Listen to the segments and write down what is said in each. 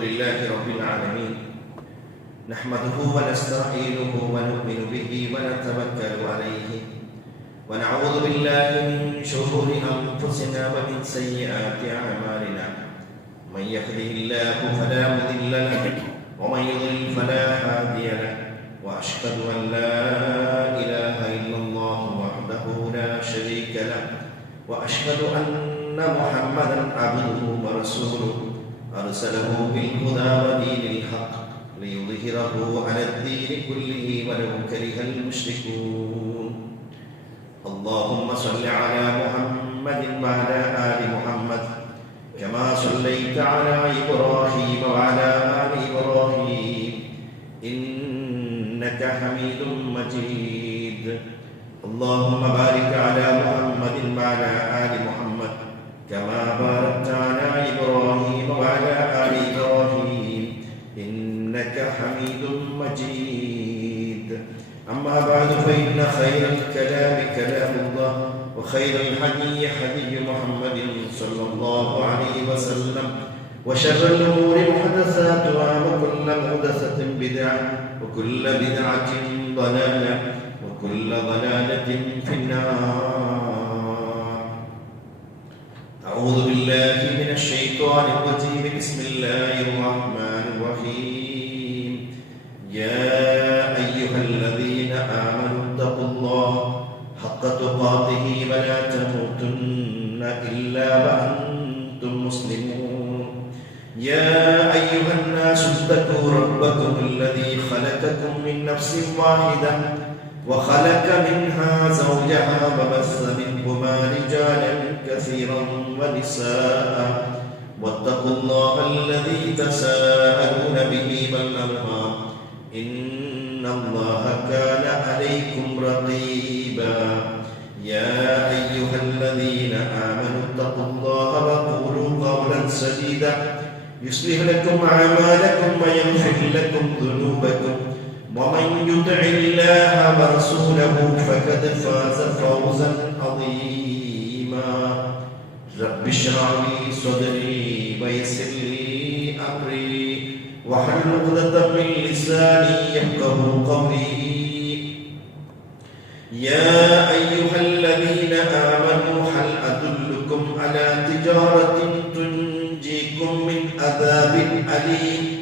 لله رب العالمين نحمده ونستعينه ونؤمن به ونتوكل عليه ونعوذ بالله من شرور أنفسنا ومن سيئات أعمالنا من يهده الله فلا مضل له ومن يضلل فلا هادي له وأشهد أن لا إله إلا الله وحده لا شريك له وأشهد أن محمدا عبده ورسوله أرسله بالهدى ودين الحق ليظهره على الدين كله ولو كره المشركون اللهم صل على محمد وعلى آل محمد كما صليت على إبراهيم وعلى آل إبراهيم إنك حميد مجيد اللهم بارك على محمد وعلى آل محمد كما باركت على إبراهيم وعلى آل إبراهيم إنك حميد مجيد أما بعد فإن خير الكلام كلام الله وخير الحديث حديث محمد صلى الله عليه وسلم وشر الأمور محدثاتها وكل محدثة بدعة وكل بدعة ضلالة وكل ضلالة في النار أعوذ بالله من الشيطان الرجيم بسم الله الرحمن الرحيم يا أيها الذين آمنوا اتقوا الله حق تقاته ولا تموتن إلا وأنتم مسلمون يا أيها الناس اتقوا ربكم الذي خلقكم من نفس واحدة وخلق منها زوجها وبث منهما رجالا كثيرا ونساء واتقوا الله الذي تساءلون به والأرحام إن الله كان عليكم رقيبا يا أيها الذين آمنوا اتقوا الله وقولوا قولا سديدا يصلح لكم أعمالكم ويغفر لكم ذنوبكم ومن يطع الله ورسوله فقد فاز فوزا عظيما رب اشرح لي صدري ويسر لي أمري واحلل عقدة من لساني يفقهوا قولي يا أيها الذين آمنوا هل أدلكم على تجارة تنجيكم من عذاب أليم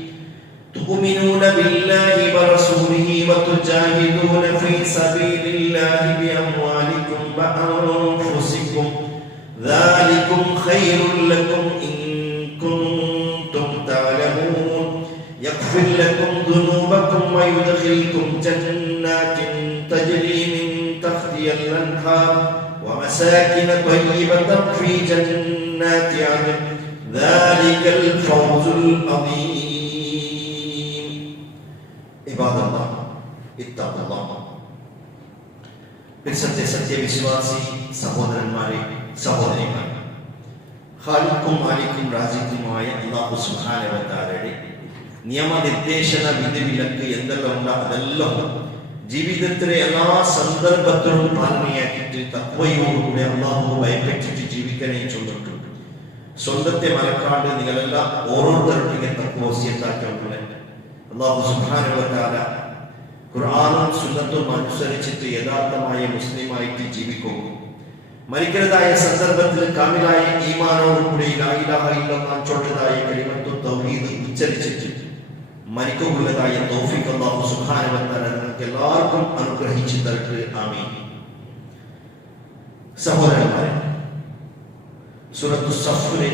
تؤمنون بالله ورسوله وتجاهدون في سبيل الله بأموالكم وأنفسكم ذلكم خير لكم إن كنتم تعلمون يغفر لكم ذنوبكم ويدخلكم جنات تجري من تحتها الأنهار ومساكن طيبة في جنات عدن ذلك الفوز العظيم عباد الله اتقوا الله സത്യവിശ്വാസി സഹോദരന്മാരെ സഹോദരിമാരെ ഖാലിഖും മാലിക്കും റാസിഖുമായ അല്ലാഹു സുബ്ഹാനഹു വ തആലയുടെ നിയമനിർദ്ദേശന വിധിവിലക്ക് എന്തെല്ലാം ഉണ്ടോ അതെല്ലാം ജീവിതത്തിലെ എല്ലാ സന്ദർഭത്തിലും പാലനയാക്കിയിട്ട് തഖ്വയോടുകൂടി അല്ലാഹുവെ ഭയപ്പെട്ടിട്ട് ജീവിക്കാനേ ചൊല്ലിട്ടുണ്ട് സ്വന്തത്തെ മറക്കാണ്ട് നിങ്ങളെല്ലാം ഓരോരുത്തരുടെ തഖ്വ വസിയത്താക്കിയുണ്ട് അല്ലാഹു സുബ്ഹാനഹു വ തആല ഖുർആനും സുന്നത്തും അനുസരിച്ചിട്ട് യഥാർത്ഥമായ മുസ്ലിമായിട്ട് ജീവിക്കും മരിക്കുന്നതായ സന്ദർഭത്തിൽ കാമിലായ ഈമാനോടുകൂടി ലാ ഇലാഹ ഇല്ലല്ലാഹ് ചൊല്ലുന്നതായ കലിമത്തു തൗഹീദ് ഉച്ചരിച്ചിട്ട് മരിക്കുള്ളതായ തൗഫീഖ് അല്ലാഹു സുബ്ഹാനഹു വ തആല നമുക്ക് എല്ലാവർക്കും അനുഗ്രഹിച്ചു തരട്ടെ ആമീൻ സഹോദരന്മാരെ സൂറത്തു സഫ്ഫിലെ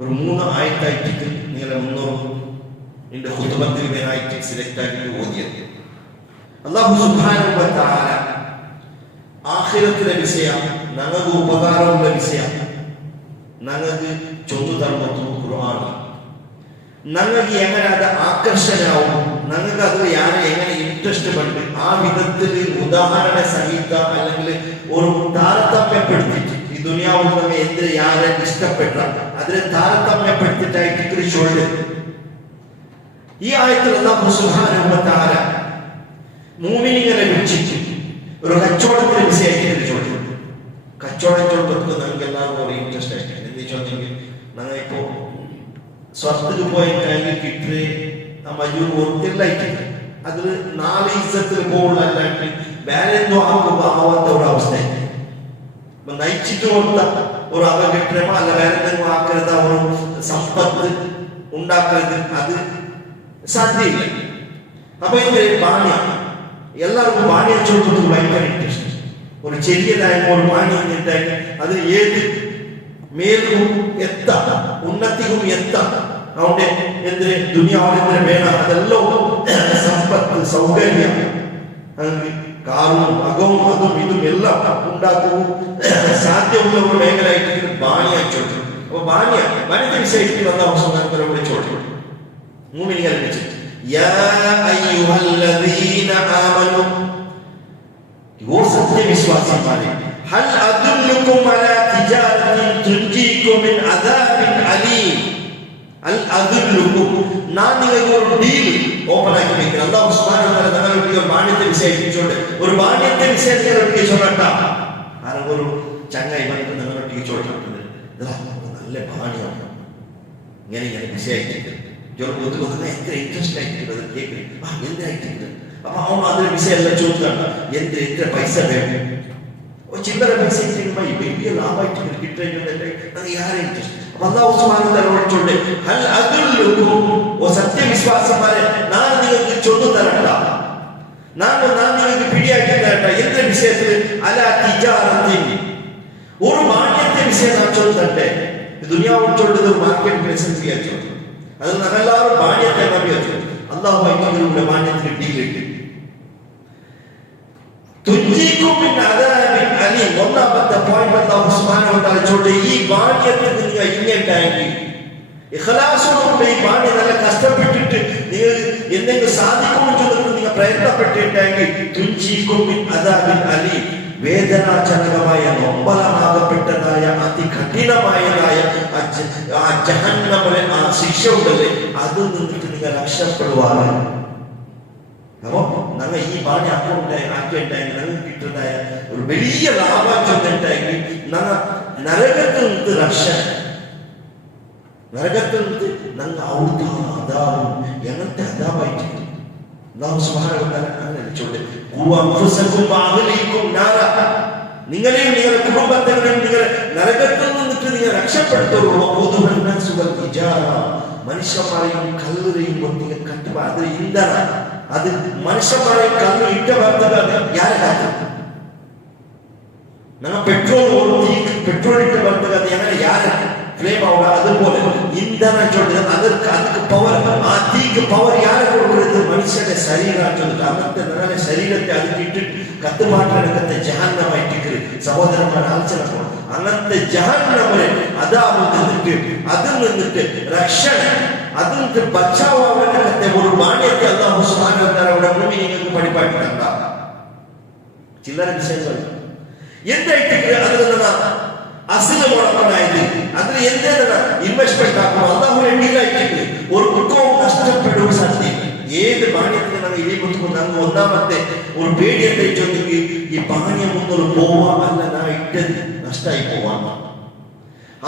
ഒരു 3 ആയത്തായിട്ട് നിങ്ങളെ മുന്നോട്ട് എന്റെ ഖുതുബത്തിൽ ഞാനായിട്ട് സെലക്ട് ആക്കി ഓതിയത് അല്ലാഹു സുബ്ഹാനഹു വ തആല ആഖിറത്തിലെ വിഷയം ഞങ്ങൾക്ക് ഉപകാരമുള്ള വിഷയം ഞങ്ങൾക്ക് ചൊന്നു തന്നു ഖുർആൻ ഞങ്ങൾക്ക് എങ്ങനെ അത് ആകർഷണമാവും ഞങ്ങൾക്ക് അത് യാരെ എങ്ങനെ ഇൻട്രസ്റ്റ് പണ്ട് ആ വിധത്തിൽ ഉദാഹരണ സഹിത അല്ലെങ്കിൽ ഒരു താരതമ്യപ്പെടുത്തിയിട്ട് ഈ ദുനിയാവിൽ നമ്മെ എന്ത് യാരെ ഇഷ്ടപ്പെട്ട അതിനെ താരതമ്യപ്പെടുത്തിയിട്ടായിട്ട് കൃഷിയുണ്ട് ഈ ആയത്തിൽ അല്ലാഹു സുബ്ഹാനഹു വ തആല മുഅ്മിനീങ്ങളെ വിളിച്ചിട്ട് ഒരു കച്ചവടത്തിന്റെ വിഷയമായിട്ട് ചോദിച്ചു കച്ചവടം ചോദിക്കുന്നത് നമുക്ക് എല്ലാവർക്കും ഒരു ഇൻട്രസ്റ്റ് ആയിട്ട് എന്താ ചോദിച്ചെങ്കിൽ ഞങ്ങളിപ്പോ സ്വർഗത്തിൽ പോയ കഴിഞ്ഞ് കിട്ടേ മജൂർ ഓർത്തില്ലായിട്ട് അതിൽ 4 ഇസ്സത്തിൽ പോകുന്നല്ലാണ്ട് വേറെ എന്തോ ആവാത്ത ഒരവസ്ഥയാണ്. നയിച്ചിട്ട് കൊടുത്ത ഒരു അവ കിട്ടണമോ അല്ല വേറെ എന്തെങ്കിലും ആക്കരുത്, ഒരു സമ്പത്ത് ഉണ്ടാക്കരുത്, അത് സാധ്യമില്ല. അപ്പൊ ഇതിന്റെ ബാണ്യ എല്ലാവർക്കും ബാണ്യം ചോദിക്കുന്നത് ഭയങ്കര ഇൻട്രസ്റ്റ്. ഒരു ചെറിയതായ ഒരു ബാണ്യം ഉണ്ടായി അതിൽ ഏത് മേലും എത്താം, ഉന്നതിക്കും എത്താം. അവന്റെ എന്തിന് ദുനിയാവിന് വേണം അതെല്ലാം സമ്പത്ത് സൗകര്യം, കാറും അകവും അതും ഇതും എല്ലാം ഉണ്ടാക്കും സാധ്യമുള്ള ഒരു മേഖലയായിട്ട് ബാണിയായി ചോദിച്ചു. അപ്പൊ ബാണ്യത്തെ വിഷയത്തിൽ വന്ന അവസരം ചോദിച്ചു മൂമിനികളെ വിളിച്ചിട്ട് യാ അയ്യുഹല്ലദീന ആമനു, ഓ സത്യവിശ്വാസികളെ, ഹൽ അദുല്ലുകും അലാ തിജാറത്തിൻ തുൻജീകും മിൻ അദാബിൻ അലീം. അൽ അദുല്ലുകും, ഞാൻ നിങ്ങൾക്ക് ഒരു ഡീൽ ഓപ്പൺ ആക്കി വെക്കണം. അല്ലാഹു സുബ്ഹാനഹു വ തആല നിങ്ങൾക്ക് ഒരു ബാണ്യത്തെ വിഷയിച്ചുകൊണ്ട് ഒരു ബാണ്യത്തെ വിഷയം നിങ്ങൾക്ക് ചോദിക്കട്ടാ. ആരും ഒരു ചങ്ങായി വന്നിട്ട് നിങ്ങൾക്ക് ചോദിച്ചിട്ടുണ്ട്, നല്ല ബാണ്യമാണ് ഇങ്ങനെ വിഷയിച്ചിട്ട് എത്ര ഇൻട്രസ്റ്റ് ആയിട്ടുള്ളത് കേൾക്കുന്നത് എന്തായിട്ടുണ്ട്. അപ്പൊ അവൻ അതിന്റെ വിഷയം എല്ലാം ചോദിക്കണ്ട, എത്ര പൈസ വേണം, ചില്ലറ പൈസ വലിയ ലാഭമായിട്ട് കിട്ടുന്നുണ്ടല്ലേ, അത് ആരെ ഇൻട്രസ്റ്റ്. അല്ലാഹു സുബ്ഹാനഹു വ തആല വിളിച്ചോണ്ട് ഹൽ അദുല്ലുകും, ഓ സത്യവിശ്വാസികളെ, ഞാൻ നിങ്ങൾക്ക് ചൊല്ലു തരണ്ട, ഞാൻ നിങ്ങൾക്ക് പിടിയാക്കി തരണ്ട എന്ന വിഷയത്തിൽ അലാ തിജാറത്തിൻ, ഒരു മാർക്കറ്റ് വിഷയം ഞാൻ ചൊല്ലു തരട്ടെ. ദുനിയാവ് ചൊല്ലുന്നത് ഒരു മാർക്കറ്റ് പ്രസൻസ് ചെയ്യാൻ ചോദിച്ചു. അത് നമ്മളെല്ലാവരും ബാണ്യത്തെ നബിച്ചു. അല്ലാഹു അക്ബറുടെ ബാണ്യത്തിന് ഡീലിട്ട് തുൻജീകും മിൻ അദാബിൻ അലീം. ഒന്നാമത്തെ പോയിന്റ് അല്ലാഹു സുബ്ഹാനഹു വ തആല ചോദിച്ചു, ഈ ബാണ്യത്തെ നിങ്ങൾ ഇങ്ങനെയാക്കി ഇഖ്ലാസോടെ ഈ ബാണ്യം നല്ല കഷ്ടപ്പെട്ടിട്ട് നിങ്ങൾ എന്തെങ്കിലും സാധിക്കുമെന്ന് ചോദിച്ചു നിങ്ങൾ പ്രയത്നപ്പെട്ടിട്ടെങ്കിൽ തുൻജീകും മിൻ അദാബിൻ അലീം, വേദനാജനകമായ നൊമ്പലമാകപ്പെട്ടതായ അതികഠിനമായതായ ആ ജഹന്നമിലെ ആ ശിക്ഷ ഉണ്ടല്ലേ, അത് നിന്നിട്ട് നിങ്ങൾ രക്ഷപ്പെടുവാണ്. അപ്പൊ ഞങ്ങൾ ഈ ബാണ്യ ആക്കിയിട്ടായി ഞങ്ങൾക്ക് കിട്ടുന്നതായ ഒരു വലിയ ലാഭം ചെന്നിട്ടായി ഞങ്ങൾ നരകത്തിൽ നിന്ന് രക്ഷ, നരകത്തിൽ നിന്ന് ഞങ്ങൾ അവിടുത്തെ അതാവും എങ്ങനത്തെ അതാവായിട്ട് അല്ലാഹു സുബ്ഹാനഹു വ തആല അങ്ങനെ ചോദിച്ചു, നിങ്ങളെയും നിങ്ങളുടെ കുടുംബത്തെയും നിങ്ങൾ നരകത്തിൽ നിന്നിട്ട് നിങ്ങൾ രക്ഷപ്പെടുത്തുള്ളൂ. മനുഷ്യന്മാരെയും കല്ലുരെയും നിങ്ങൾ കട്ടുക, അത് ഇന്ധന, അത് മനുഷ്യന്മാരെയും കല്ല് ഇട്ട വാർത്തകൾ യാരെ കാത്തു. ഞങ്ങൾ പെട്രോൾ ഇട്ട വാർത്തകൾ അത് എങ്ങനെ യാരെ ഫ്ലെയിം ആവുക, അതുപോലെ ഇന്ധനം ചൊല്ലുന്നത് അതിക്ക് പവർ, ആ തീക്ക് പവർ യാരെ കൊടുക്കുന്നത്, മനുഷ്യന്റെ ശരീരം ചൊല്ലുന്നത്. അങ്ങനത്തെ നിങ്ങളുടെ ശരീരത്തെ അതിൽ ഇട്ടിട്ട് കത്തുപാട്ടനകത്തെ ജഹന്നമായിട്ട് സഹോദരന്മാർ ആലോചന പോകണം. അങ്ങനത്തെ ജഹന്നമരെ അതാവ് നിന്നിട്ട് അതിൽ നിന്നിട്ട് രക്ഷണ, അതിൽ നിന്നിട്ട് ബച്ചാവാകത്തെ ഒരു ബാണ്യത്തെ അല്ലാഹു സുബ്ഹാനഹു വ തആല അവിടെ മുഅ്മിനീങ്ങൾക്ക് പഠിപ്പാക്കി തന്ന ചില്ലറ വിഷയങ്ങൾ എന്തായിട്ട് അതിൽ നിന്ന് അസില് മുടക്കനായത്, അതിൽ എന്താണ് ഇൻവെസ്റ്റ്മെന്റ് ആക്കണം. അല്ലാഹുവിനെ ഡീലായിട്ട് ഒരു കുറ്റവും നഷ്ടപ്പെടും സത്യം. ഏത് ബാണ്യത്തിന് നമ്മൾ ഇരിക്കുമ്പോൾ നമുക്ക് ഒന്നാമത്തെ ഒരു പേടി എന്തായിട്ടുണ്ടെങ്കിൽ ഈ ബാണ്യം ഒന്നൊരു പോവാ അല്ല, ഞാൻ ഇട്ടത് നഷ്ടമായി പോവാൻ.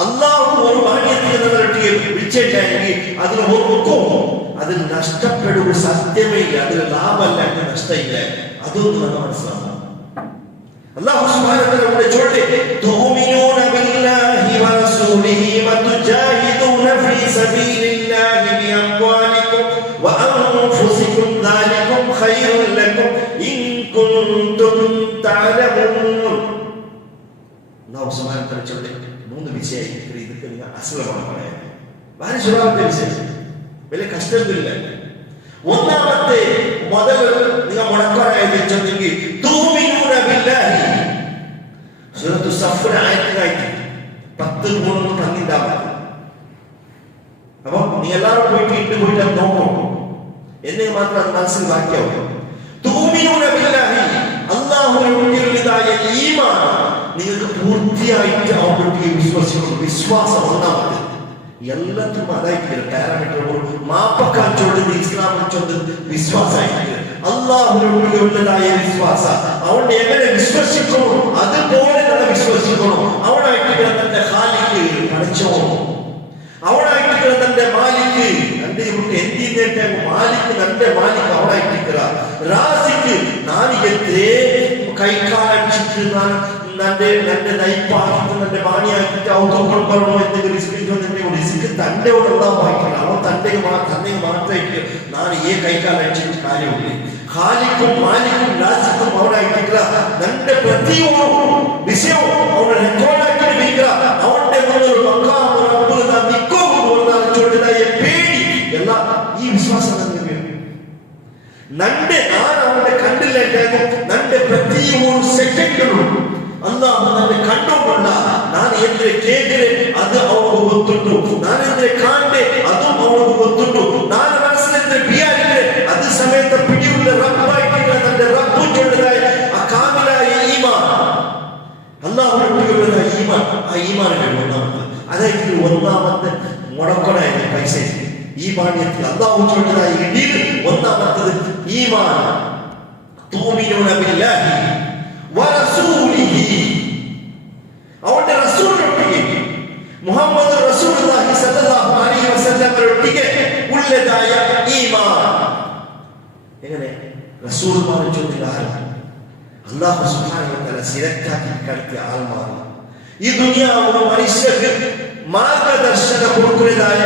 അല്ലാഹു ഒരു ബാണ്യത്തിന് നമ്മളെ വിളിച്ചിട്ടാണെങ്കിൽ അതിൽ ഒന്നും അതിൽ നഷ്ടപ്പെടും സത്യമേ ഇല്ല, അതിൽ ലാഭമല്ല, നഷ്ടമില്ല. അതൊന്നും നമ്മൾ മനസ്സിലാക്കണം. അല്ലാഹു സുബ്ഹാനഹു വ തആല ചോദിച്ചു, തുഅ്മിനൂന ബില്ലാഹി വ റസൂലിഹി വ തുജാഹിദൂന ഫീ സബീലില്ലാഹി ബിഅംവാലികും വ അൻഫുസികും ദാലികും ഖൈറുൻ ലക്കും ഇൻ കുൻതും തഅലമൂൻ. അല്ലാഹു സുബ്ഹാനഹു വ തആല ചോദിച്ചു, മൂന്ന് വിഷയങ്ങൾ ഇതൊക്കെ നിങ്ങൾ അസ്ലമാണ് പറയാൻ വളരെ സുലഭത്തെ വിഷയം, വലിയ കഷ്ടമില്ല. ഒന്നാമത്തെ മുതൽ നിങ്ങൾ മുടക്കാനായി തൂമിനൂന ബില്ലാഹി, സൂറത്തു സഫർ ആയത്തിനായിട്ട് 10 ഗുണം പറഞ്ഞിട്ടാണ്. അപ്പൊ നീ എല്ലാവരും പോയിട്ട് ഇട്ട് പോയിട്ട് അത് നോക്കണം, എന്നെ മാത്രം അത് മനസ്സിൽ വാക്യാവും. തൂമിനൂന ബില്ലാഹി, അല്ലാഹുവിനുള്ളതായ ഈമാൻ നിങ്ങൾക്ക് പൂർത്തിയായിട്ട് അവർക്ക് വിശ്വസിക്കണം. വിശ്വാസം ഒന്നാമത് എല്ലാത്തിനും അതായിട്ട് പാരാമീറ്റർ മാപ്പക്കാൻ ചൊല്ലുന്നത് ഇസ്ലാമിൽ ചൊല്ലുന്നത് വിശ്വാസമായിട്ട് അല്ലാഹുവിനുള്ളതായ വിശ്വാസം. അവൻ എങ്ങനെ വിശ്വസിക്കണോ അതുപോലെ തന്നെ വിശ്വസിക്കണം. അവനായിട്ട് തന്റെ ഖാലിഖ് പഠിച്ചോ, അവനായിട്ട് തന്റെ മാലിക് നന്റെ മാലിക് അവിടെ ഇട്ടിക്കുക റാസിക്ക് ನಾನು ಎದ್ರೆ ಕೈ ಕಾಲಿಟ್ಟು ನನ್ನ ನೈಪಾಕಿಟ್ಟು ನನ್ನ ಬಾಣಿ ಹಾಕಿಟ್ಟು ಅವ್ರು ತಗೊಂಡು ಬರೋಣ ಅಂತ ರಿಸ್ಕ್ ರಿಸ್ಕ್ ತಂದೆ ಒಳಗ ಹಾಕಿಲ್ಲ ಅವನು ತಂದೆಗೆ ಮಾತ್ರ ಇಟ್ಟು ನಾನು ಕೈ ಕಾಲು ಹಚ್ಚಿಟ್ಟು ಕಾರ್ಯವಿಲ್ಲ ಖಾಲಿಕು ಮಾಲಿಕು ಲಾಸಿಕು ಅವನ ಇಟ್ಟಿದ್ರ ನನ್ನ ಪ್ರತಿಯೊಂದು ವಿಷಯವು ಅವನ ರೆಕಾರ್ಡ್ ಹಾಕಿರ್ಬೇಕ್ರ ಅವನ್ನೇ ಮೊದಲು ಪಕ್ಕ ಅವರ ಅಬ್ಬುಲದ ದಿಕ್ಕೋ ನಾನು ಚೋಟಿದ ಬೇಡಿ ಎಲ್ಲ ಈ ವಿಶ್ವಾಸ ನನಗೆ ಬೇಕು ನಂಡೆ ನಾನು ಅವನ ಕಂಡಿಲ್ಲ ನಂಡೆ ಪ್ರತಿಯೊಂದು ಸೆಕೆಂಡ್ಗಳು ಅಲ್ಲಾಹ್ ನನ್ನ ಕಂಡುಕೊಂಡ ನಾನು ಎಂದ್ರೆ ಕೇಳಿದ್ರೆ ಅದು ಅವನಿಗೆ ಗೊತ್ತುಂಟು ನಾನೆಂದ್ರೆ ಕಾಂಡೆ ಅದು ಅವನಿಗೆ ಗೊತ್ತುಂಟು ನಾನು ಮನಸ್ಸಿನಿಂದ ಬಿಯಾರಿದ್ರೆ ಅದು ಸಮೇತ ಪಿಡಿಯುಳ್ಳ ರಬ್ಬಾಯಿಟ್ಟಿಲ್ಲ ನನ್ನ ರಬ್ಬು ಚೊಳ್ಳಿದಾಯ ಆ ಕಾಮಿಲಾಯ ಈಮಾನ್ ಅಲ್ಲಾಹ್ ಒಟ್ಟಿಗೆ ಈಮಾನ್ ಆ ಈಮಾನ್ಗಳು ಒನ್ನಾಮತ್ತು ಅದಾಗಿ ಒನ್ನಾಮತ್ತೆ ಮೊಡಕೊಡ ಇದೆ ಪೈಸೆ ಈಮಾನ್ ಎತ್ತಿ ಅಲ್ಲಾಹ್ ಚೊಳ್ಳಿದಾಯ ಇಡೀ ಒನ್ನಾಮತ್ತದ ಈಮಾನ್ ತೂಮಿನೂನ ಬಿಲ್ಲಾಹಿ ವರಸೂಲಿಹಿ ಅವನ ರಸೂಲೊಟ್ಟಿಗೆ ಮುಹಮ್ಮದ್ ರಸೂಲುಲ್ಲಾಹಿ ಸಲ್ಲಲ್ಲಾಹು ಅಲೈಹಿ ವಸಲ್ಲಂ ರೊಟ್ಟಿಗೆ ಉಳ್ಳದಾಯ ಈಮಾನ್ ಎങ്ങനെ റസൂലുള്ളാഹി ചൊല്ലിയ അല്ലാഹു സുബ്ഹാനഹു വ തആല സിരക്കാക്കി കടത്തിയ ആൽമാർ ഈ ദുനിയാവിലെ മനുഷ്യർക്ക് മാർഗദർശന കൊടുക്കുന്നതായ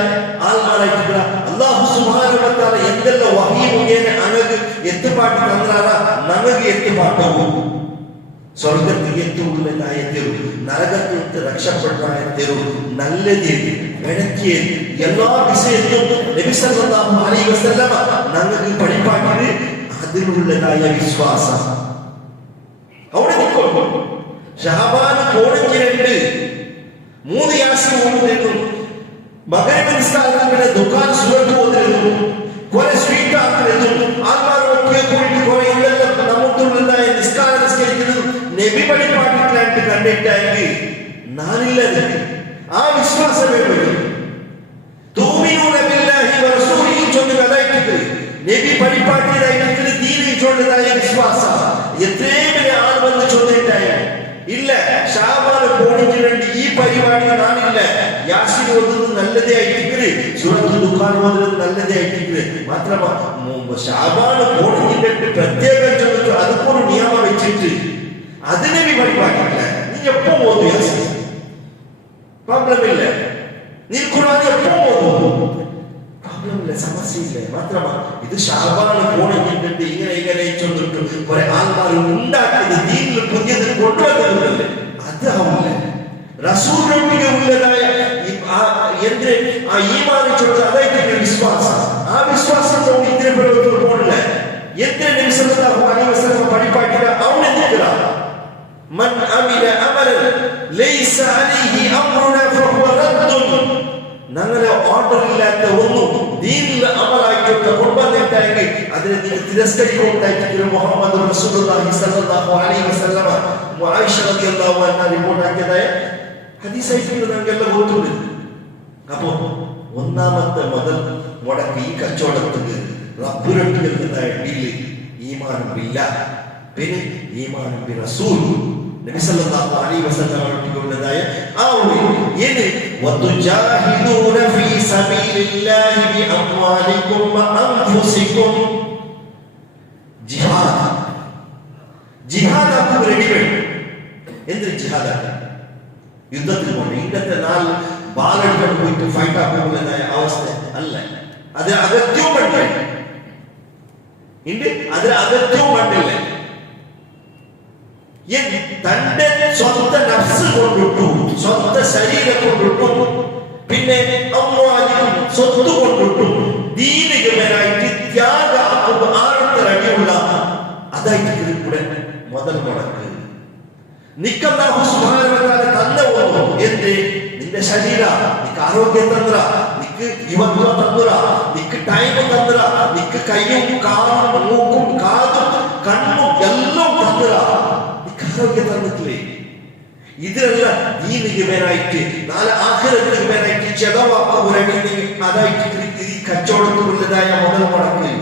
ആൽമാരായിട്ട് അല്ലാഹു സുബ്ഹാനഹു വ തആല എന്തെല്ലാം വഹീ മുഖേന അനക്ക് എത്തുപാട്ട് തന്നാല നമുക്ക് എത്തുപാട്ടവും സ്വർഗത്തിൽ എത്തുള്ളതായ തെരു നരകത്തിൽ രക്ഷപ്പെട്ടതായ തെരു നല്ലത് ഇടക്കിയത് എല്ലാ വിഷയത്തിലും നബി സല്ലല്ലാഹു അലൈഹി വസല്ലം നമുക്ക് പഠിപ്പാക്കിയത് അതിലുള്ളതായ വിശ്വാസം അവിടെ നിൽക്കും ഷഹബാൻ കോടഞ്ചിലുണ്ട് 3 യാസീൻ ഓതുന്നു മഗ്‌രിബ് നിസ്കാരത്തിന്റെ ദുആ സൂറത്ത് ഓതുന്നു കുറെ സ്വീറ്റ് ആക്കുന്നു ആത്മാവൊക്കെ കൂടി കുറെ ഇല്ലെല്ലാം നമുക്കുള്ളതായ നിസ്കാരം നിസ്കരിക്കുന്നത് നബി പഠിപ്പാട്ടിട്ട് കണ്ടിട്ടായി നാനില്ലത് ആ വിശ്വാസമേ വരും തൂമിനൂന ബില്ലാഹി വറസൂലിഹി ചൊല്ലി കഥായിട്ടിട്ട് നബി പഠിപ്പാട്ടിയതായിട്ട് ദീനിൽ ചൊല്ലുന്നതായ വിശ്വാസം എത്രയും വലിയ ആൾ വന്ന് ചൊല്ലിട്ടായി ഇല്ല ഷാബാൻ കോണിക്ക് ഈ പരിപാടി നാനില്ല യാസീൻ ഓതുന്നത് നല്ലതേ ആയിട്ടിട്ട് സൂറത്തുൽ ദുഖാൻ ഓതുന്നത് നല്ലതേ ആയിട്ടിട്ട് മാത്രമല്ല ഷാബാൻ കോണിക്ക് പ്രത്യേകം ചൊല്ലിട്ട് അതുപോലെ നിയമം വെച്ചിട്ട് അതിനെ നീ പഠിപ്പാക്കില്ല നീ എപ്പോ ഓതു യാസീൻ പ്രോബ്ലം ഇല്ല നീ ഖുർആൻ എപ്പോ ഓതു പ്രോബ്ലം ഇല്ല സമസ്യയില്ല മാത്രമല്ല ഇത് ഷാബാൻ കോണിക്ക് ഇങ്ങനെ ചൊല്ലിട്ട് കുറെ ആൾക്കാർ ഉണ്ടാക്കിയത് ദീനിൽ പുതിയത് കൊണ്ടുവരുന്നില്ല അത് ആവില്ല റസൂലിനൊട്ടിಗೆ ഉള്ളതായ എന്തിന് ആ ഈമാൻ ചൊല്ലുന്നത് അതായിട്ട് വിശ്വാസം ആ വിശ്വാസം ഇതിനെ പ്രവർത്തിച്ചു പോണില്ല എന്തിന് നബി സല്ലല്ലാഹു അലൈഹി വസല്ലം പഠിപ്പാക്കില്ല അവനെ നിൽക്കുക മൻ അമില അമലൻ ലൈസ അലൈഹി അംറുനാ ഫഹുവ റദ്ദുൻ ഞങ്ങളെ ഓർഡർ ഇല്ലാത്ത ഒന്നും ദീനിൽ അമലായിട്ട് കൊണ്ടുവന്നിട്ടായെങ്കിൽ അതിനെ നിങ്ങൾ തിരസ്കരിക്കുന്നുണ്ടായിട്ട് മുഹമ്മദ് റസൂലുള്ളാഹി സ്വല്ലല്ലാഹു അലൈഹി വസല്ലം ആയിഷ റളിയല്ലാഹു അൻഹ റിപ്പോർട്ട് ആക്കിയതായ ഹദീസ് ആയിട്ട് നമുക്കെല്ലാം ಗೊತ್ತುണ്ട് അപ്പോ ഒന്നാമത്തെ മുതൽ മുടക്ക് ഈ കച്ചവടത്തിന് റബ്ബുരട്ടിക്കുന്നതായ ഡീല് ഈമാനും ബില്ലാഹ് പിന്നെ ഈമാനും ബി റസൂൽ നബി സല്ലല്ലാഹു അലൈഹി വസല്ലം ഉള്ളതായ ആ ഒരു ഇത് വതുജാഹിദൂന ഫീ സബീലില്ലാഹി ബി അംവാലികും വ അൻഫുസികും ജിഹാദ് ജിഹാദ് ആക്കും റെഡിമേഡ് എന്ത് ജിഹാദ് യുദ്ധത്തിൽ പോകണം ഇന്നത്തെ നാൾ ബാലെടുക്കാൻ പോയിട്ട് ഫൈറ്റ് ആക്കുന്നതായ അവസ്ഥ അല്ല അത് അകത്യവും പണ്ടില്ല അതിൽ അകത്യവും പണ്ടില്ല തന്റെ സ്വന്തം നഫ്സ് കൊണ്ടിട്ടു സ്വന്തം ശരീരം കൊണ്ടിട്ടു പിന്നെ സ്വത്ത് കൊണ്ടിട്ടു ദീനികമായിട്ട് ത്യാഗ ആഴത്തിലടിയുള്ള അതായിട്ട് കൂടെ മുതൽ മുടക്ക് നിക്കല്ലാഹു സുബ്ഹാനഹു വ തആല തന്നവോ എന്ത് നിന്റെ ശരീര നിക്ക് ആരോഗ്യം തന്നറ നിക്ക് യുവത്വ തന്നറ നിക്ക് ടൈം തന്നറ നിക്ക് കൈയും കാലും മൂക്കും കാതും കണ്ണും എല്ലാം തന്നറ നിക്ക് ആരോഗ്യം തന്നിട്ടില്ലേ ഇതിലെല്ലാം ദീനിക്ക് വേറായിട്ട് നാളെ ആഖിറത്തിന് വേറായിട്ട് ചെലവാക്കുവാണെങ്കിൽ അതായിട്ട് ഈ കച്ചവടത്തിലുള്ളതായ മുതൽ മുടക്ക്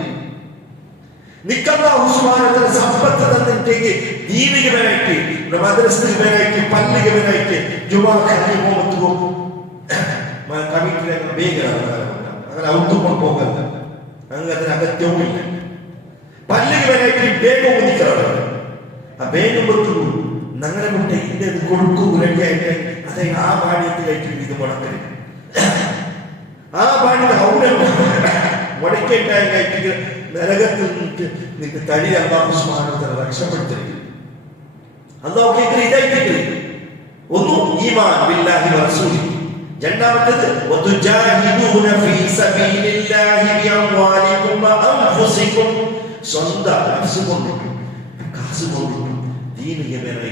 നിക്കല്ലാഹു സുബ്ഹാനഹു വ തആല സമ്പത്ത് തന്നിട്ടെങ്കിൽ ദീനിക്ക് വേറായിട്ട് മദ്രസക്ക് വേറായിട്ട് പള്ളിക്ക് വേറായിട്ട് ജുമാ ഖലി പോകുമ്പോൾ കമ്മിറ്റിയിലെ വേഗം അങ്ങനെ ഔട്ടുകൊണ്ട് പോകരുത് ನಂಗೆ ಅದರ ಅಗತ್ಯವೂ ಇಲ್ಲ. ಪಲ್ಲಿಗೆ ವೆರೈಟಿ ಬೇಗ ಮುಗಿತಾರೆ. ಆ ಬೇಗ ಬಂದು ನಗರ ಮುಟ್ಟೆ ಹಿಂದೆ ಕೊಡುಕು ರೆಡಿ ಆಯ್ತು. ಅದೇ ಆ ಬಾಡಿ ಅಂತ ಹೇಳ್ತೀವಿ ಇದು ಮಾಡ್ತಾರೆ. ಆ ಬಾಡಿ ಅವರೇ ಮೊಡಕೆ ಟ್ಯಾಂಕ್ ಆಯ್ತು ನರಗತ್ತು ನಿಂಗೆ ತಡಿ ಅಲ್ಲಾಹು ಸುಬ್ಹಾನಹು ವ ತಆಲ ರಕ್ಷೆ ಪಡ್ತಾರೆ. ಅಲ್ಲಾಹ್ ಕೇಳಿದ್ರೆ ಇದಾಯ್ತು. ಒಂದು ಈಮಾನ್ ಬಿಲ್ಲಾಹಿ ವ ರಸೂಲಿ ಜನ್ನಾಮತ್ತದು ಒಂದು ಜಾಹಿದೂನ ಫೀ ಸಬೀಲಿಲ್ಲಾಹಿ ಬಿಅಮ್ವಾಲಿಕುಂ ವ ಅನ್ಫುಸಿಕುಂ ಸ್ವಂತ ನಫ್ಸುಕೊಂಡು ಕಾಸುಕೊಂಡು ದೀನಿಗೆ ಬೇರೆ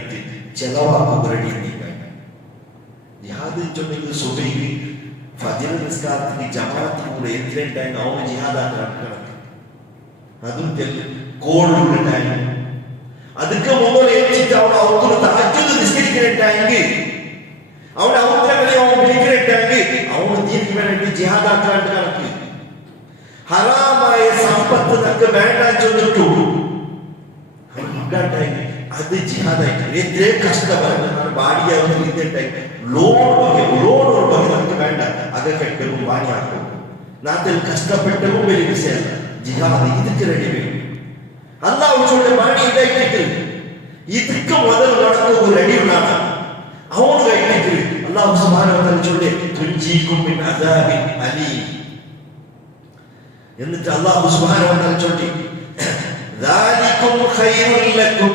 ചെലവാക്കുക റെഡിയായി ജിഹാദ് ചൊന്നെങ്കിൽ സുബൈക്ക് ഫജ്ർ നിസ്കാരത്തിന് ജമാഅത്തിന് കൂടെ എത്രയും ടൈം അവന് ജിഹാദാക്കാൻ കണക്ക് അതും കോളുള്ള ടൈം ಅದಕ್ಕೆ ಮೊದಲು ಹೆಚ್ಚಿಟ್ಟು ಅವನು ಅವತ್ತು ತಹಜ್ಜುದ್ ನಿಸ್ಕರಿக்கிறಂಟಾಗಿ ಅವನ ಅವತ್ರಗಳೇ ಅವನು ಬೆಳಿக்கிறಂಟಾಗಿ ಅವನು ದೀನಿಗೆ ಬೇಡ ಜಿಹಾದ್ ಆಕ್ರಾಂತ ಕಣಕ್ಕೆ ಹರಾಮಾಯ ಸಂಪತ್ತು ನಕ್ಕೆ ಬೇಡ ಚೊಂದಿಟ್ಟು ಇದ್ದಾಗಿ ಅದು ಜಿಹಾದ್ ಆಯ್ತು ಎದ್ರೇ ಕಷ್ಟ ಬರುತ್ತೆ ನಾನು ಬಾಡಿಗೆ ಅವನು ಇದ್ದಂಟಾಗಿ ಲೋಡ್ ಬಗ್ಗೆ ನಮಗೆ ಬೇಡ ಅಗ ಕಟ್ಟಬೇಕು ಬಾಡಿ ಹಾಕಬೇಕು ನಾತೆಲ್ಲಿ ಕಷ್ಟಪಟ್ಟವು ಬೆಳಿಗ್ಗೆ ಸೇರ ಜಿಹಾದ್ ಇದಕ್ಕೆ ರೆಡಿ ಬೇಕು അല്ലാഹു ചൊല്ലെ ബാണി ഇതായിട്ട് ಇದಕ್ಕೆ ಮೊದಲು നടക്കുക റെഡിയാണ് അവൻ കഴിഞ്ഞിട്ട് അല്ലാഹു സുബ്ഹാനഹു വ തആല ചൊല്ലെ തുൻജീകും മിൻ അദാബിൻ അലീം എന്നിട്ട് അല്ലാഹു സുബ്ഹാനഹു വ തആല ചൊല്ലി ദാലികും ഖൈറുൽ ലക്കും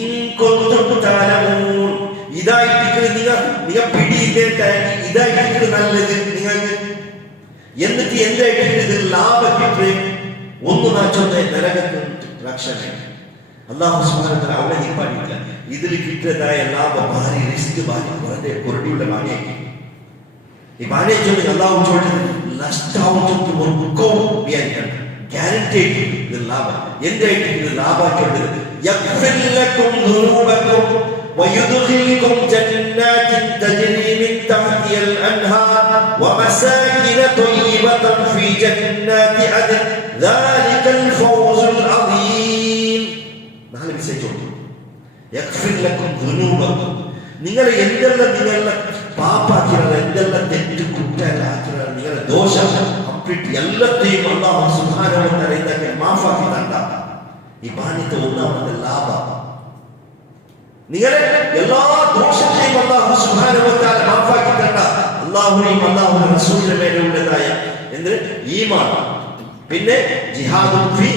ഇൻ കുൻതും തഅലമൂൻ ഇതായിട്ട് നിങ്ങൾ പിടിയിട്ടേ ഇതായിട്ട് നല്ലത് നിങ്ങൾക്ക് എന്നിട്ട് എന്തായിട്ട് ലാഭം കിട്ടും ഒന്ന് നാച്ചൊന്നെ നരകത്തിൽ ರಕ್ಷಣೆ ಅಲ್ಲಾಹು ಸುಬ್ಹಾನಹು ವ ತಆಲ ಅವನೇ ಹಿಂಪಾಡಿಲ್ಲ ಇದರಲ್ಲಿ ಕಿಟ್ಟದಾಯ ಲಾಭ ಭಾರಿ ರಿಸ್ಕ್ ಭಾರಿ ಹೊರದೆ ಕೊರಡಿಯುಳ್ಳ ಬಾಣೆ ಈ ಬಾಣೆ ಜೊತೆ ಅಲ್ಲಾಹು ಚೋಟದ ನಷ್ಟ ಆಗುತ್ತದೆ ಒಂದು ಬಿಯಾನ್ ಗ್ಯಾರಂಟೀಡ್ ಇದು ಲಾಭ ಎಂದೈತೆ ಇದು ಲಾಭ ಕೇಳಿದ್ರೆ ಯಗ್ಫಿರ್ ಲಕುಂ ದುನೂಬಕುಂ ويدخلكم جنات تجري من تحتها الأنهار ومساكن طيبة في جنات عدن ذلك الفوز العظيم നാല് മെസ്സേജ് ഉണ്ട് യഗ്ഫിർ ലക്കും ദുനൂബക്കും നിങ്ങൾ എന്തെല്ലാം പാപ്പാക്കിറ എന്തെല്ലാം തെറ്റ് കുറ്റലാക്കിറ നിങ്ങളുടെ ദോഷം കംപ്ലീറ്റ് എല്ലാത്തെയും അല്ലാഹു സുബ്ഹാനഹു വ തആല ಇದಕ್ಕೆ ಮಾಫಾಕಿ ತಂದ ಈ ಬಾಣಿತ ಒന്നാಮದ ಲಾಭ നിങ്ങളെ എല്ലാ ദോഷത്തെയും അല്ലാഹു സുബ്ഹാനഹു വ തആല മാഫാക്കി തന്ന അല്ലാഹുവിനെയും അല്ലാഹുവിന്റെ റസൂലിന്റെ മേലെ ഉള്ളതായ എന്ത് ഈമാൻ പിന്നെ ജിഹാദുൻ ഫീ